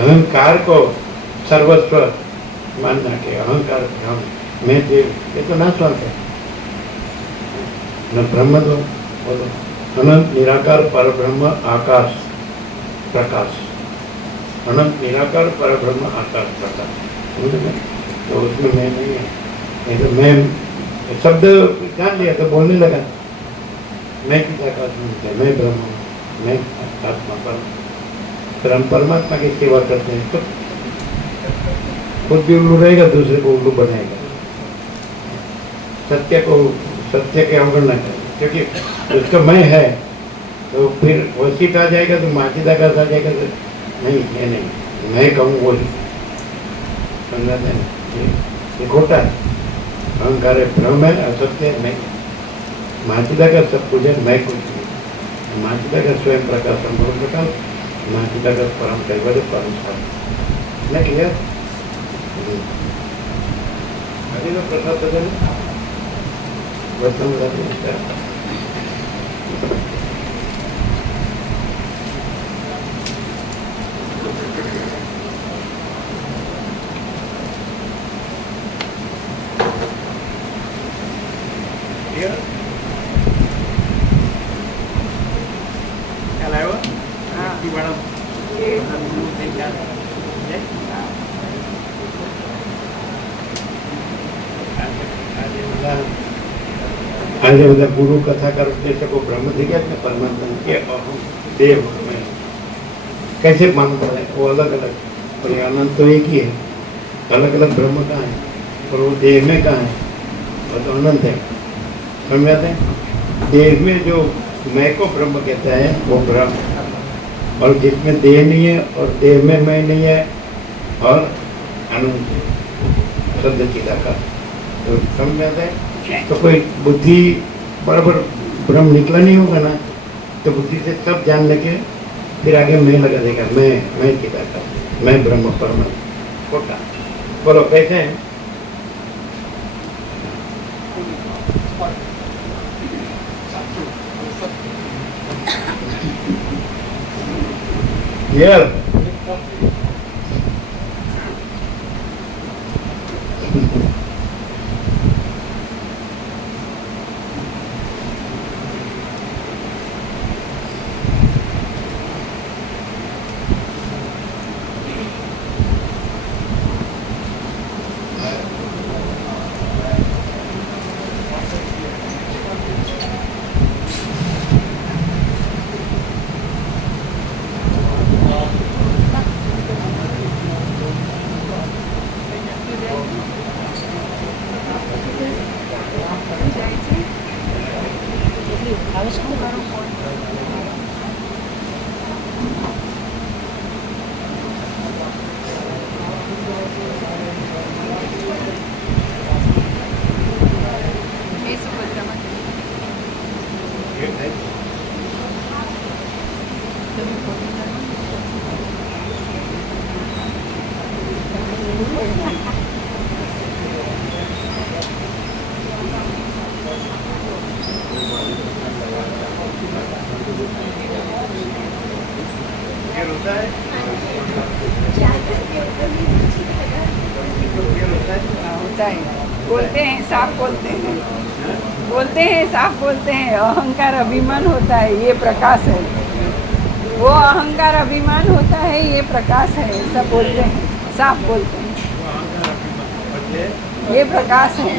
अहंकार को सर्वस्व मानना के अहंकार हम मैं देव, ये तो नाशवंत है. न ब्रह्म तो बोलो अनंत निराकार पर ब्रह्म आकाश प्रकाश, अनंत निराकार पर ब्रह्म आकाश प्रकाश. तो उसमें मैं नहीं है. नहीं तो मैं शब्द जान लिया तो बोलने लगा, मैं चिदाकाश हूँ, मैं ब्रह्म हूँ, मैं आत्मा पर. फिर हम परमात्मा की सेवा करते हैं तो खुद भी उल्लू रहेगा, दूसरे को उल्लू बनाएगा. सत्य के अवगणना करें, क्योंकि उसका मैं है तो फिर वसीट आ जाएगा तो चिदाकाश आ जाएगा तो नहीं, ये नहीं, मैं कहूँ वही. समझाते हैं ये खोटा है. अहंकार है, भ्रम है, असत्य है, नहीं. चिदाकाश सब कुछ है, मैं कुछ नहीं. चिदाकाश स्वयं प्रकाश, संपूर्ण प्रकाश. चिदाकाश परम कैवल्य परम स्वामी. नहीं क्लियर? अभी तो प्रसाद बदल વતન સાથે આજે બધા ગુરુ कथाकार उपदेशकों ब्रह्म થઈ ગયા ને परमात्मा के देव में कैसे मानता है वो अलग अलग और ये अनंत तो एक ही है अलग अलग ब्रह्म कहाँ है और वो देह में कहाँ है वो तो अनंत है समझ आते हैं देह में जो मैं को ब्रह्म कहता है वो ब्रह्म और जिसमें देह नहीं है और देह में मैं नहीं है और अनंत शब्द चिदाकार तो समझ आते हैं तो कोई बुद्धि बराबर ब्रह्म निकला नहीं होगा ना तो बुद्धि से सब जान लेके फिर आगे मैं लगा देगा मैं चिदाकार मैं ब्रह्म परम खोटा बोलो कैसे है यार बोलते हैं साफ बोलते हैं साफ बोलते हैं अहंकार अभिमान होता है ये प्रकाश है वो अहंकार अभिमान होता है ये प्रकाश है सब बोलते हैं साफ बोलते हैं ये प्रकाश है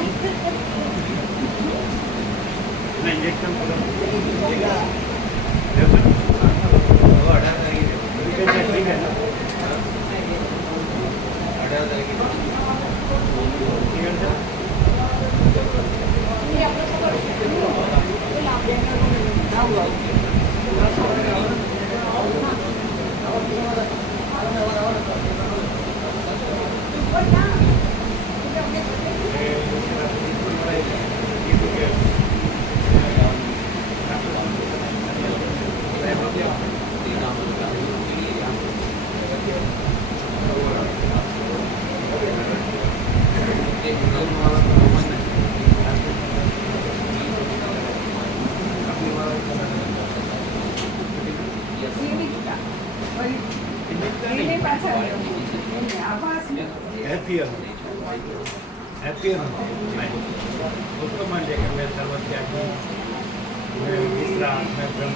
हैप्पियर उसको मान लिया कि मैं सर्वत्यागी मैं विश्राम मैं ब्रह्म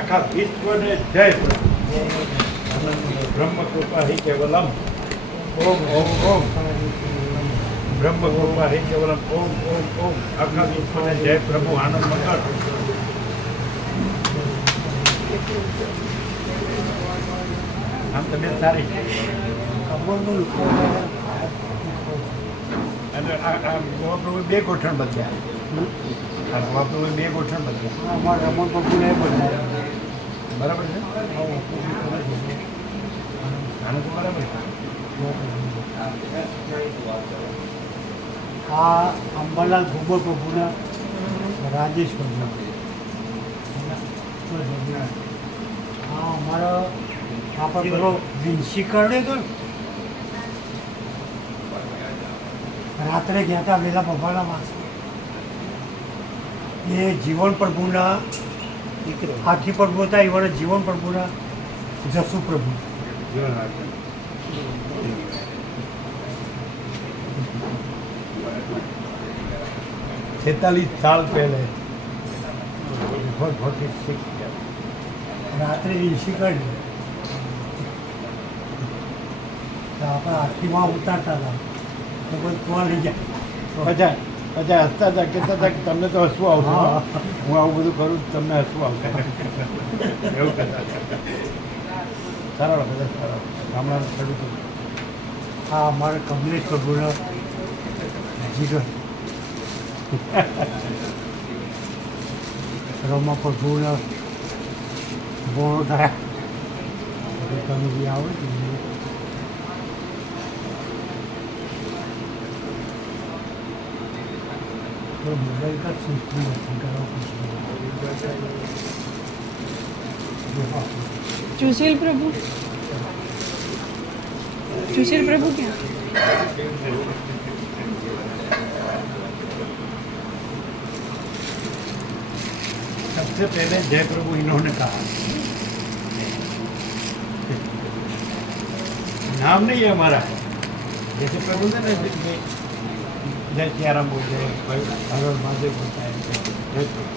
आखा विश्व ने जय ब्रह्म कृपा ही केवलम ओम ओम ओम ब्रह्म कृपा ही केवलम ओम ओम ओम आखा विश्व ने जय प्रभु आनंद मंगल આમ તબિયત સારી અને આ ગોવાપ્રભુ બે ગોઠણ બદલ્યા આ ગોવાપ્રભુ બે ગોઠણ બદલ્યા અમારા રમણ પ્રભુને બદલાયા બરાબર છે આનું તો બરાબર આ અંબાલાલ ભૂગોળ પ્રભુના રાજેશ પ્રભુ આ અમારા આપણે પેલો વિંશી કરડે તો રાત્રે ગયા હતા વેલા ભગવાનના માસ એ જીવન પ્રભુના આખી પ્રભુ હતા એવાને જીવન પ્રભુના જસુ પ્રભુ છેતાલીસ સાલ પહેલે રાત્રે ઋષિ કાઢી તો આપણે આખીમાં ઉતારતા હતા તો બધું કોણ લઈ જાય પછી પછી હસતા હતા કહેતા હતા કે તમને તો હસવું આવશે હા. હું આવું બધું કરું તો તમને હસવું આવશે એવું કહેતા હતા. સરળ બધા સરળ ગામડાના ખેડૂતો હા અમારે કમલેશ પ્રભુના જીગર રમા પ્રભુના બોણો થયા તમે જે આવે ને તો મોબાઈલ का सिस्टम दर्शन करो सुशील प्रभु सुशील प्रभु क्या सबसे पहले जय प्रभु इन्होंने कहा नाम नहीं है हमारा जैसे प्रभु ने ना जय सियाराम बोलते हैं हर हर महादेव बोलता है जय प्रभु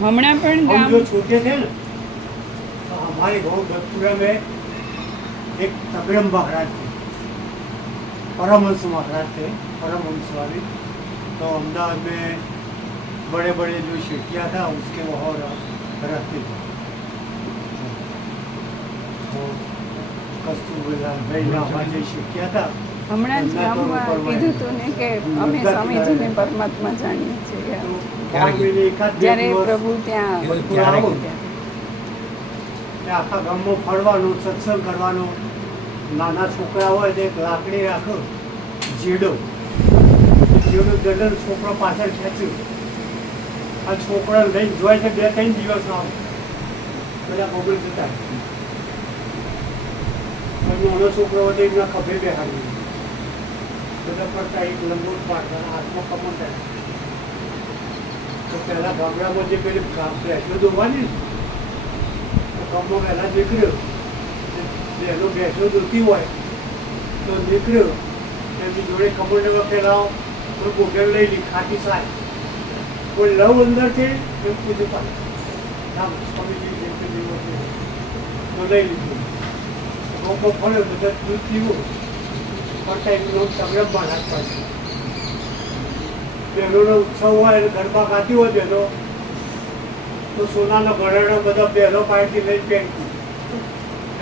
હમણાં પણ हम ગામ जो छोटे थे ना तो हमारे गाँव दत्तपुरा में एक तगड़म महाराज थे परमहंस महाराज थे परमहंस वाले तो अहमदाबाद में बड़े बड़े जो शिष्या था उसके वहाँ रहते थे तो कस्तूरबालाल भाई ना हमारे जो शिष्या था હમણાં જ ગામમાં કીધું હતું ને કે અમે સ્વામીજીને પરમાત્મા જાણીએ છીએ तो गाँव में एकाध બે જ્યારે દિવસ પ્રભુ ત્યાં ક્યારે આવો કીધું? ત્યાં ને આખા ગામમાં ફરવાનું સત્સંગ કરવાનો નાના છોકરા હોય તો એક લાકડી રાખો જેડો દંડન છોકરો પાછળ ખેંચ્યું આ છોકરાને લઈને જોઈ છે 2-3 દિવસ આવે બધા મોબાઈલ જતા નાનો છોકરો હોય તો એમના ખભે બેહાડી બધા પડતા એક લંબોટ પાડતા હાથમાં કમંડા તો પહેલા ગામડામાં જે પેલી ભેંસો દોવાની ને ગામમાં વહેલા નીકળ્યો બહેનો ભેંસો દોતી હોય તો નીકળ્યો એમની જોડે કમંડમાં પેલા કોઈ બોગેલ લઈ લી ખાટી સાય કોઈ લવ અંદર છે એમ પૂછ્યું પાછું નામ સ્વામીજી જે તે દિવસ તો લઈ લીધું ગોપો ફળ્યો બધા દૂધ પીવું પડતા એમનો સંગ્રમમાં હાથ પાડ્યો બહેનોનો ઉત્સવ હોય અને ગરબા ગાતી હોય બહેનો તો સોનાનો ઘરેણો બધા બહેનો પાસેથી લઈને પહેરતી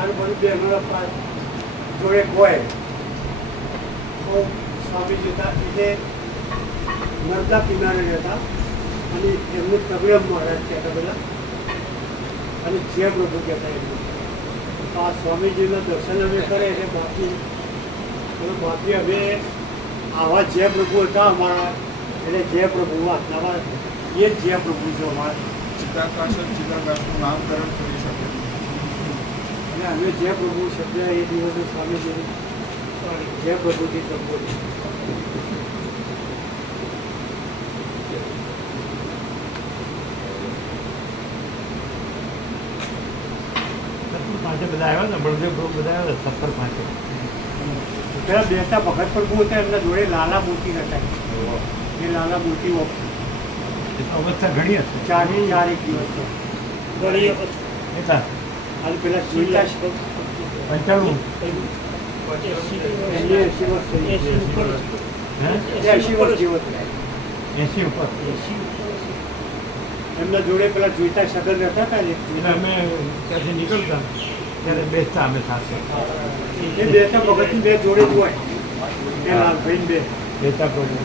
અને બધું બહેનોના જોડે હોય તો સ્વામીજી હતા એટલે નર્મદા કિનારે રહેતા અને એમનું તગડમ મહારાજ કહેતા બધા અને જય પ્રભુ કહેતા એમનું તો આ સ્વામીજીના દર્શન અમે કરે એટલે બાપી અમે આવા જય પ્રભુ હતા અમારા એટલે જય પ્રભુ નવા એ જ જય પ્રભુ છે અમારા ચિત્રાકાશનું નામકરણ કરી શકે અને અમે જય પ્રભુ શબ્દ એ દિવસે સ્વામીજી જય પ્રભુથી સંબોધન પાસે બધા આવ્યા હતા બળદેવ પ્રભુ બધા આવ્યા હતા 70 પાસે પેલા બેસતા ભગત પ્રભુ હતા એમના જોડે લાલા મોતી હતા એ લાલા મોતી અવસ્થા ઘણી હતી ચાર એક દિવસ ઘણી એટલા અને પેલા સુઈલા 95 80 વર્ષ થઈ ગયા. હે 80 વર્ષ જેવો થયા. 80 ઉપર એમના જોડે પેલા જોઈતા સગન રહેતા હતા ને એટલે અમે ત્યાંથી નીકળતા ત્યારે બેસતા અમે સાથે એ બેસતા ભગતની બે જોડે જ હોય બે લાલભાઈ બે બેસતા પ્રભુ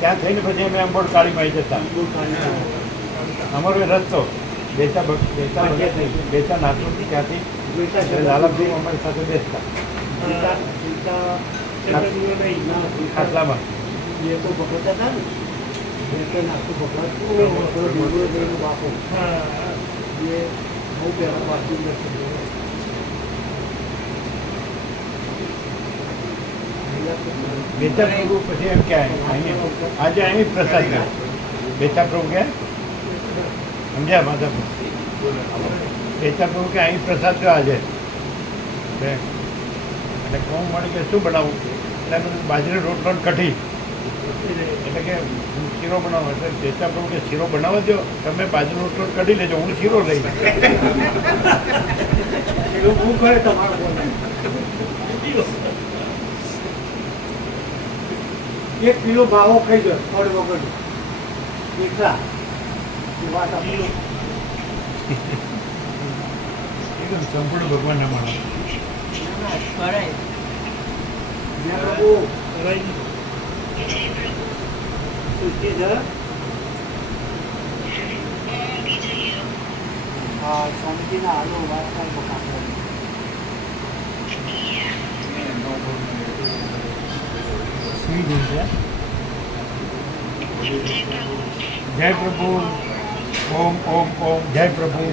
ત્યાં થઈને પછી અમે અંબોડ કાળીમાં આવી જતા અમારો એ રસ્તો બેસતા બેસતા નાથોથી ત્યાંથી જોઈતા સગન લાલભાઈ અમારી સાથે બેસતા ખાટલામાં એ તો ભગત હતા ને એ તો નાખું ભગત બાપુ એ બહુ પહેલાં બાજુ બેચા પ્રભુ પછી એમ કે અહીંયા આજે અહીં પ્રસાદ છે બેચા પ્રભુ કે સમજ્યા માતા બેચા પ્રભુ કે અહીં પ્રસાદ જો આજે એટલે કોમ મળી કે શું બનાવું એટલે બધું બાજરી રોટલો ને કઢી એટલે કે શીરો બનાવો એટલે બેચા પ્રભુ કે શીરો બનાવવા દો તમે બાજરી રોટલો ને કઢી લેજો હું શીરો લઈ એવું હું કરે તમારો એક કિલો ભાવો ખાઈ દો થોડી વગર એટલા વાત આપી એકદમ સંપૂર્ણ ભગવાનના માણસ પ્રભુ સુચિ છે હા સ્વામીજીના હાલો વાત થાય બકા શ્રી ગુરુ છે જય પ્રભુ ઓમ ઓમ ઓમ જય પ્રભુ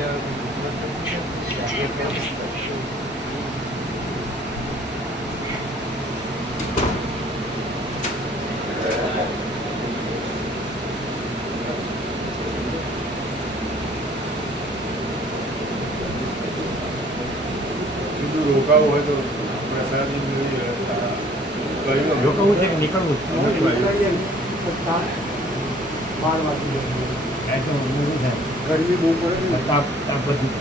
રોકાવું હોય તો પ્રસાદ રોકાવું છે કે નીકળવું બાર વાગી એ તો ઊંઘું થાય ગરમી બહુ પડે ને તાપ તાપ બધું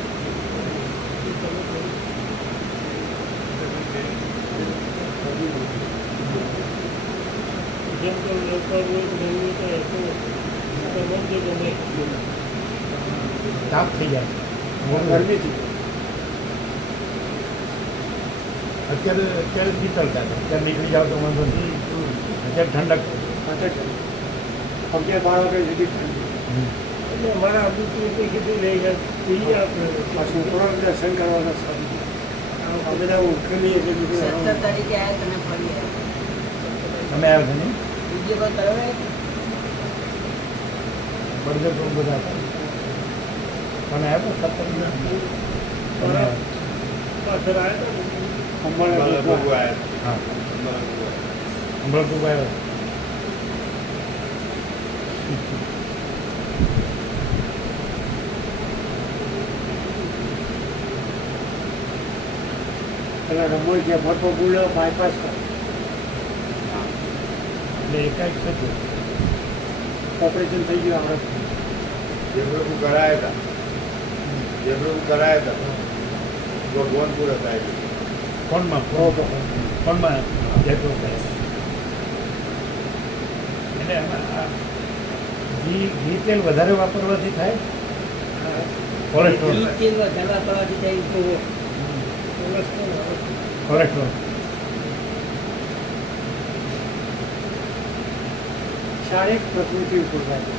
તાપ થઈ જાય ગરમીથી અત્યારે શીતળતા છે અત્યારે નીકળી જાવ તો વાંધો નહીં અત્યારે ઠંડક સાથે 11-12 વાગે સુધી ઠંડી અમારા અભિપ્રાય કીધું લઈ ગયા આ છોકરાઓને દર્શન કરવાના સારું આ બધા ઉકેલી એટલે બીજું તરીકે આવ્યા તમે ફરી તમે આવ્યો છો નહીં વિડીયો કોલ કરો બળદેવ પ્રભુ બધા હતા તમે આવ્યો 17 તમે પાછળ આવ્યા અંબાડા પ્રભુ આવ્યા હા અમૃત પ્રભુ આવ્યો પેલા રમણ છે મોટો બુલો બાયપાસ કરે એટલે એકાએક થતું ઓપરેશન થઈ ગયું આપણે જે પ્રભુ કરાયા હતા ભગવાનપુર હતા એટલે કોણમાં કોણમાં જય પ્રભુ કરે એટલે આમાં આ ઘી તેલ વધારે વાપરવાથી થાય કોલેસ્ટ્રોલ કોલેસ્ટ્રોલ શારીરિક પ્રકૃતિ ઉપર થાય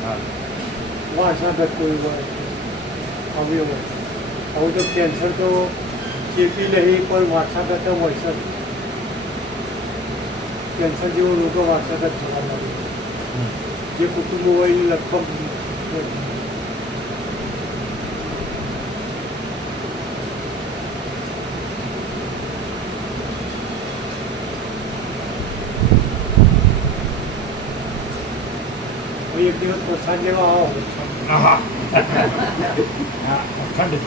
હા વારસાગત કોઈ હોય અવયવ હોય આવું તો કેન્સર તો ચેપી નહીં પણ વારસાગત હોય છે કેન્સર જેવો રોગો વારસાગત થવા લાગે જે કુટુંબો હોય એ લગભગ એક દિવસ પ્રસાદ લેવા આવો ઠંડ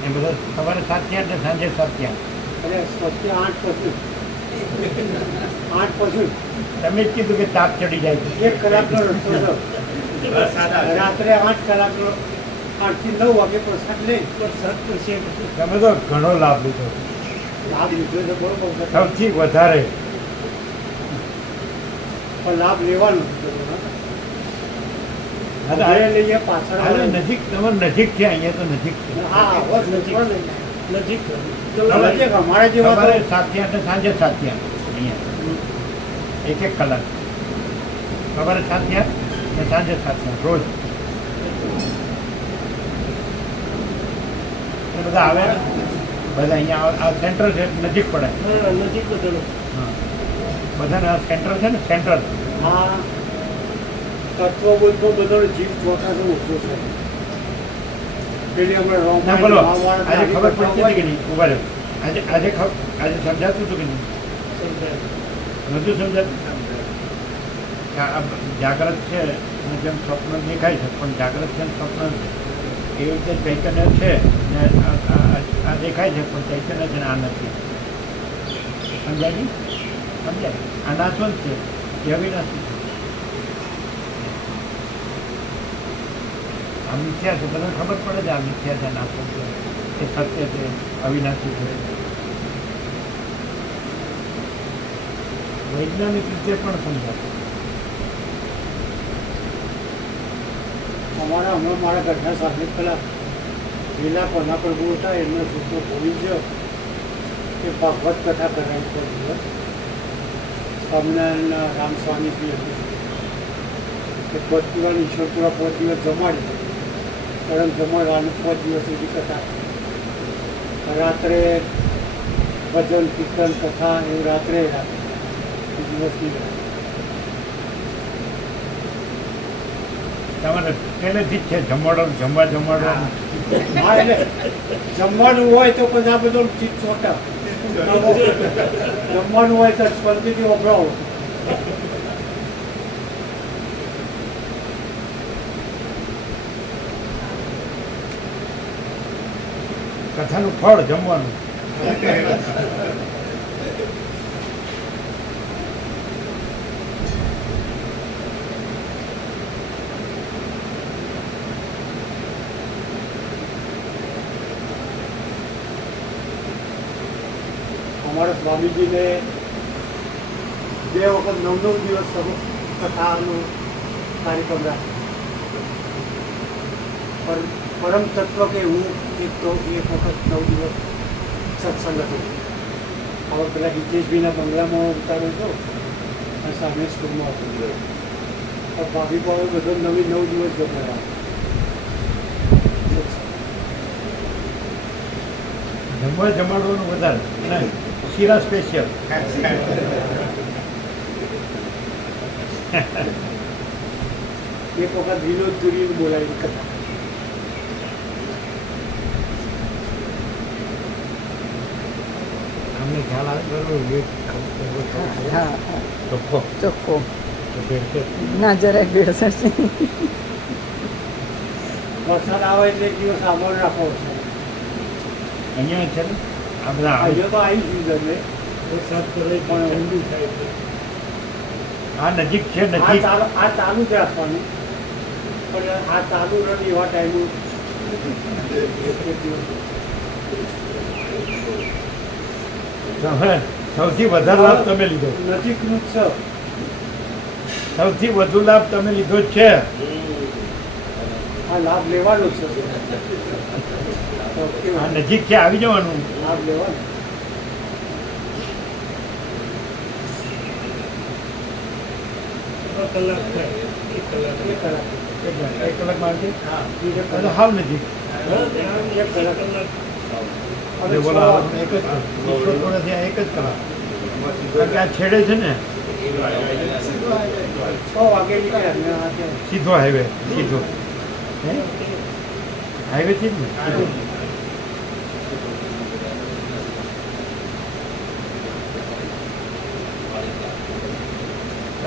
એ બધા સવારે 7 ત્યાં ને સાંજે 7 ત્યાં અને સત્ય 8 પછી 8 પછી તમે જ કીધું કે તાપ ચડી જાય છે 1 કલાકનો રસ્તો છે રાત્રે 8 કલાકનો 8 થી 9 વાગે પ્રસાદ લે પ્રસાદ પછી તમે તો ઘણો લાભ લીધો લાભ લીધો તો બરોબર સૌથી વધારે પણ લાભ લેવાનો ઘરે લઈએ પાછળ હાલે નજીક તમારે નજીક છે અહીંયા તો નજીક છે હા બસ નજીક નજીક નજીક અમારા જેવા સવારે તો 7 ત્યાં ને સાંજે 7 ત્યાં અહીંયા 1 કલાક સવારે 7 ત્યાં ને સાંજે 7 ત્યાં રોજ એ બધા આવે ને બધા અહીંયા આ સેન્ટર છે નજીક પડે હા નજીક તો ચલો હા બધાને આ સેન્ટર છે ને સેન્ટર હા તત્વબોધનો બધો જીવ ચોખાસો ઓછો છે પેલી હમણાં ના બોલો રોમાન આજે ખબર પડતી હતી કે નહીં ઉભા રહ્યો આજે સમજાતું હતું કે નહીં સમજાય નથી સમજાતું કે આ જાગ્રત છે અને જેમ સ્વપ્ન દેખાય છે પણ જાગ્રત છે ને સ્વપ્ન એવી રીતે ચૈતન્ય છે ને આ દેખાય છે પણ ચૈતન્ય છે ને આ નથી. સમજાય સમજાય આ નાશવંત છે એ અવિનાશી છે. આ મિથ્યા છે તમને ખબર પડે છે આ મિથ્યા છે નાશવંત છે એ સત્ય છે અવિનાશી છે. વૈજ્ઞાનિક રીતે પણ સમજાય. અમારા હમણાં મારા ઘરના સામે પેલા લીલા કોના પ્રભુ હતા એમનો છોકરો ભૂલી ગયો કે ભાગવત કથા કરાવી પર દિવસ સ્વામિનારાયણના રામસ્વામીજી હતું કે પોતપુરાની ઈશ્વરપુરા 5 દિવસ જમાડી પરમ જમાડવાનું 5 દિવસ સુધી કથા રાત્રે ભજન કીર્તન કથા એવું રાત્રે દિવસની તમારે પહેલેથી જ છે જમાડો જમવાનું હા એટલે જમવાનું હોય તો પછી આ બધું ચીજ છોટા જમવાનું હોય તો સ્પંદથી વપરાવો કથાનું ફળ જમવાનું. અમારા સ્વામીજીને 2 વખત 9 દિવસ કથાનું કાર્યક્રમ રાખ્યો. પરમ તત્વ કે હું એક વખત 9 દિવસ સત્સંગ હતો. હવે પેલા હિતેશભાઈના બંગલામાં ઉતાર્યો હતો અને સામે સ્કૂલમાં હતો. ભાભી ભાવે બધો 9 દિવસ જમવા જમાડવાનું વધારે નહીં શીરા સ્પેશિયલ. એક વખત વિનોદ તુરી બોલાવી કથા અમને ખ્યાલ આવે બરોબર હા ચોખ્ખો ચોખ્ખો તો ભેળસેળ. ના જરાય ભેળસેળ છે. વરસાદ આવે એટલે એક દિવસ આંબળ રાખવો છે. અહીંયા છે ને આ બધા અહીંયા તો આવી ગયું તમે વરસાદ પડે પણ ઠંડુ થાય છે આ નજીક છે આ નજીક. ચાલુ જ રાખવાનું પણ આ ચાલુ નથી એવા ટાઈમ સૌથી વધારે લાભ તમે લીધો. નજીકનું જ છે. સૌથી વધુ લાભ તમે લીધો જ છે. આ લાભ લેવાનો જ છે. આ નજીક છે આવી જવાનું. લાભ લેવાનો કલાક થાય 1 કલાક 1 કલાક એક કલાકમાં આવશે. હા આ તો હાવ નજીક. 1 કલાક અને બોલો આપણે એક જ ઈશ્વરપુરાથી આ એક જ કલાક. કારણ કે આ છેડે છે ને 6 વાગે નીકળ્યા ને આ ત્યાં સીધો હાઈવે સીધો હાઈવેથી જ ને સીધો.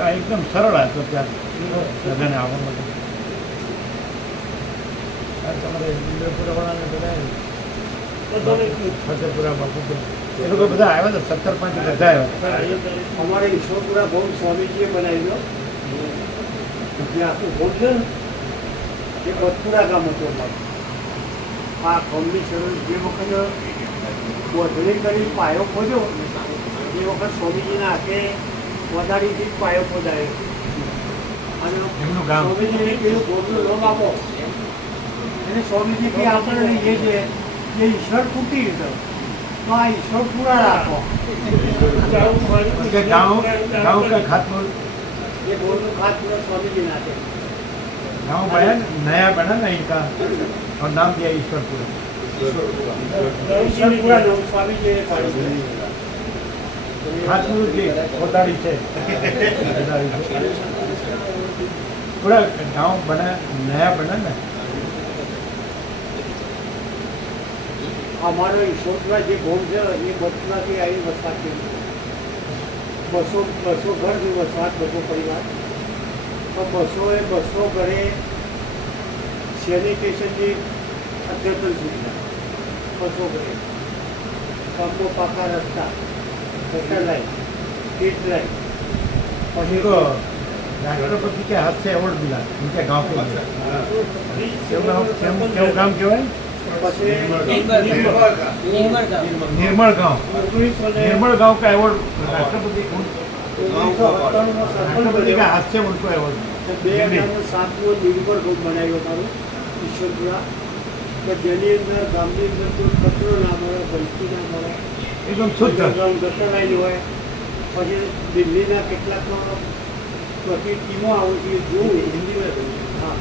આ એકદમ સરળ હતો ત્યાં લગ્ન આવવા માટે. આ તમારે ઇન્દ્રપુરાવાળાને બધા ફતેપુરા બાપુ એ લોકો બધા આવ્યા હતા 17-5 બધા આવ્યા. અમારે ઈશ્વરપુરા ભવન સ્વામીજીએ બનાવેલો જે આખું ભવન છે ને એ બથપુરા ગામ હતું અમારું. આ ગામની શરૂ જે વખત બોધણી કરી પાયો ખોદ્યો એ વખત સ્વામીજીના હાથે વધારીથી જ પાયો ખોદાયો અને એમનું ગામ. સ્વામીજીને કીધું ગોળનો લોભ આપો અને સ્વામીજી કે આપણને એ છે જે ઈશ્વર તૂટી ગયો તો આ ઈશ્વર પૂરા રાખો કે ગાँव का खातमुल ये गोलू खाद पूरा स्वामी जी नाते गाँव बना नया बना ना इनका और नाम दिया ईश्वरपुर. ईश्वर पूरा नाम स्वामी जी ने पाड़ी खातमुल की कोदारी से पूरा गाँव बना नया बना ना. हमारा ईश्वर पूरा जो गोल है ये बचपना के आई बचपा के બસો ઘર ને 7 પરિવાર, તો 200 ઘરે સેનિટેશનની અદ્યતન સુવિધા, 200 ઘરે કમ્બો, પાકા રસ્તા, ગટર લાઈન, स्ट्रीट लाइट, उनको राष्ट्रपति के हाथ से अवार्ड मिला उनके गांव के लिए। क्या गांव क्यों है? निर्मल गांव का अवार्ड राष्ट्रपति के हाथ से उनको अवार्ड 2007 निर्मल गांव बनाવ્યો મારું ઈશ્વરપુરા, કે જેની અંદર ગામની અંદર કોઈ કચરો ના મળે, ગંદકી ના મળે, एकदम शुद्ध ગટર લાઈન હોય। પછી દિલ્હીના કેટલાક બધી ટીમો આવે છે, જોવું हाँ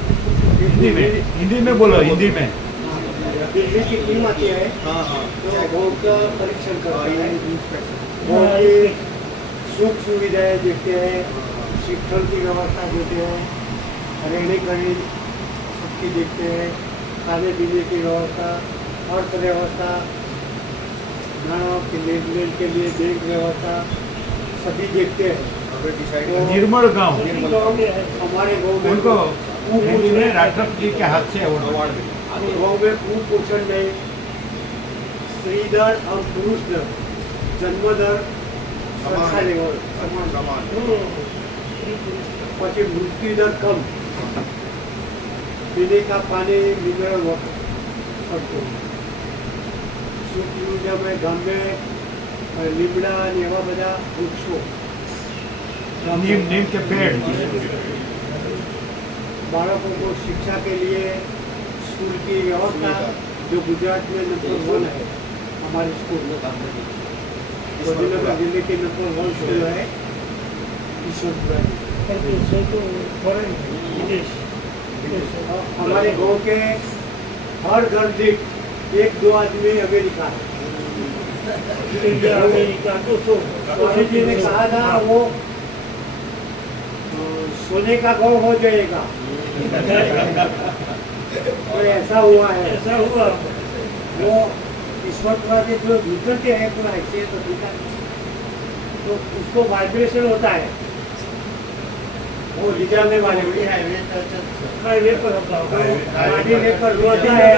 हिंदी में बोलो, हिंदी में। दिल्ली की टीम आती है तो गाँव का परीक्षण करती है, गाँव की सुख सुविधाएं देखते हैं, शिक्षण की व्यवस्था देखते हैं, रहने कहने सबकी देखते हैं, खाने पीने की व्यवस्था, अर्थव्यवस्था, नाणों के लेन देन के लिए बैंक व्यवस्था सभी देखते हैं। तो निर्मल गांव हमारे गाँव में उनको हिंदी में राष्ट्रपति के हाथ से अवार्ड गाँव में कुपोषण नहीं, स्त्री दर और पुरुष दर, जन्म दर सरखा लेवल समान, પછી મૃત્યુ દર કમ, પીને કા પાણી મિનરલ વોટર સરખું, સુખ સુવિધામાં ગામે લીમડા અને એવા બધા વૃક્ષો, नीम के पेड़, बालकों को शिक्षा के लिए स्कूल की व्यवस्था जो गुजरात में नंबर 1 है, हमारे स्कूल गांधीनगर जिले की नंबर 1 स्कूल है ईश्वरपुरा। हमारे गांव के हर घर दीठ 1-2 आदमी अमेरिका है। स्वामी जी ने कहा था वो सोने का गांव हो जाएगा, और ऐसा हुआ है। ऐसा हुआ। वो ईश्वरपुरा से जो गुजरते हैं पूरा ऐसे तो उसको वाइब्रेशन होता है, वो निजामे वाले हाईवे पर गाड़ी लेकर रोता है,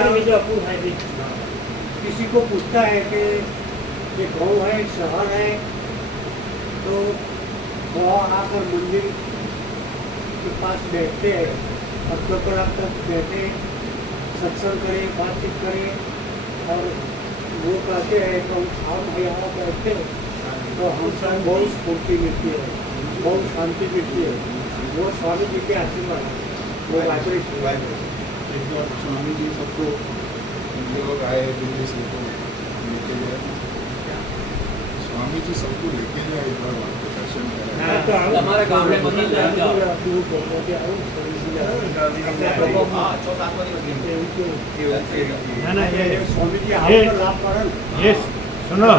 किसी को पूछता है कि ये गाँव है शहर है, तो वो आकर मंदिर के पास बैठते हैं, अक्टोबर तक बैठे, सत्संग करें, बातचीत करें, और वो कहते हैं तो हम यहाँ बैठते हैं तो हमसे बहुत स्फूर्ति मिलती है, बहुत शांति मिलती है। वो स्वामी जी के आशीर्वाद, वो वाइब्रेशन। स्वामी जी सबको लोग आए दिल्ली से तो लेके गए, स्वामी जी सबको लेके जाए एक बार वहाँ पे दर्शन करें। हमारे गाँव में ना ना ये स्वामी जी आपका लाभ करें। ये सुनो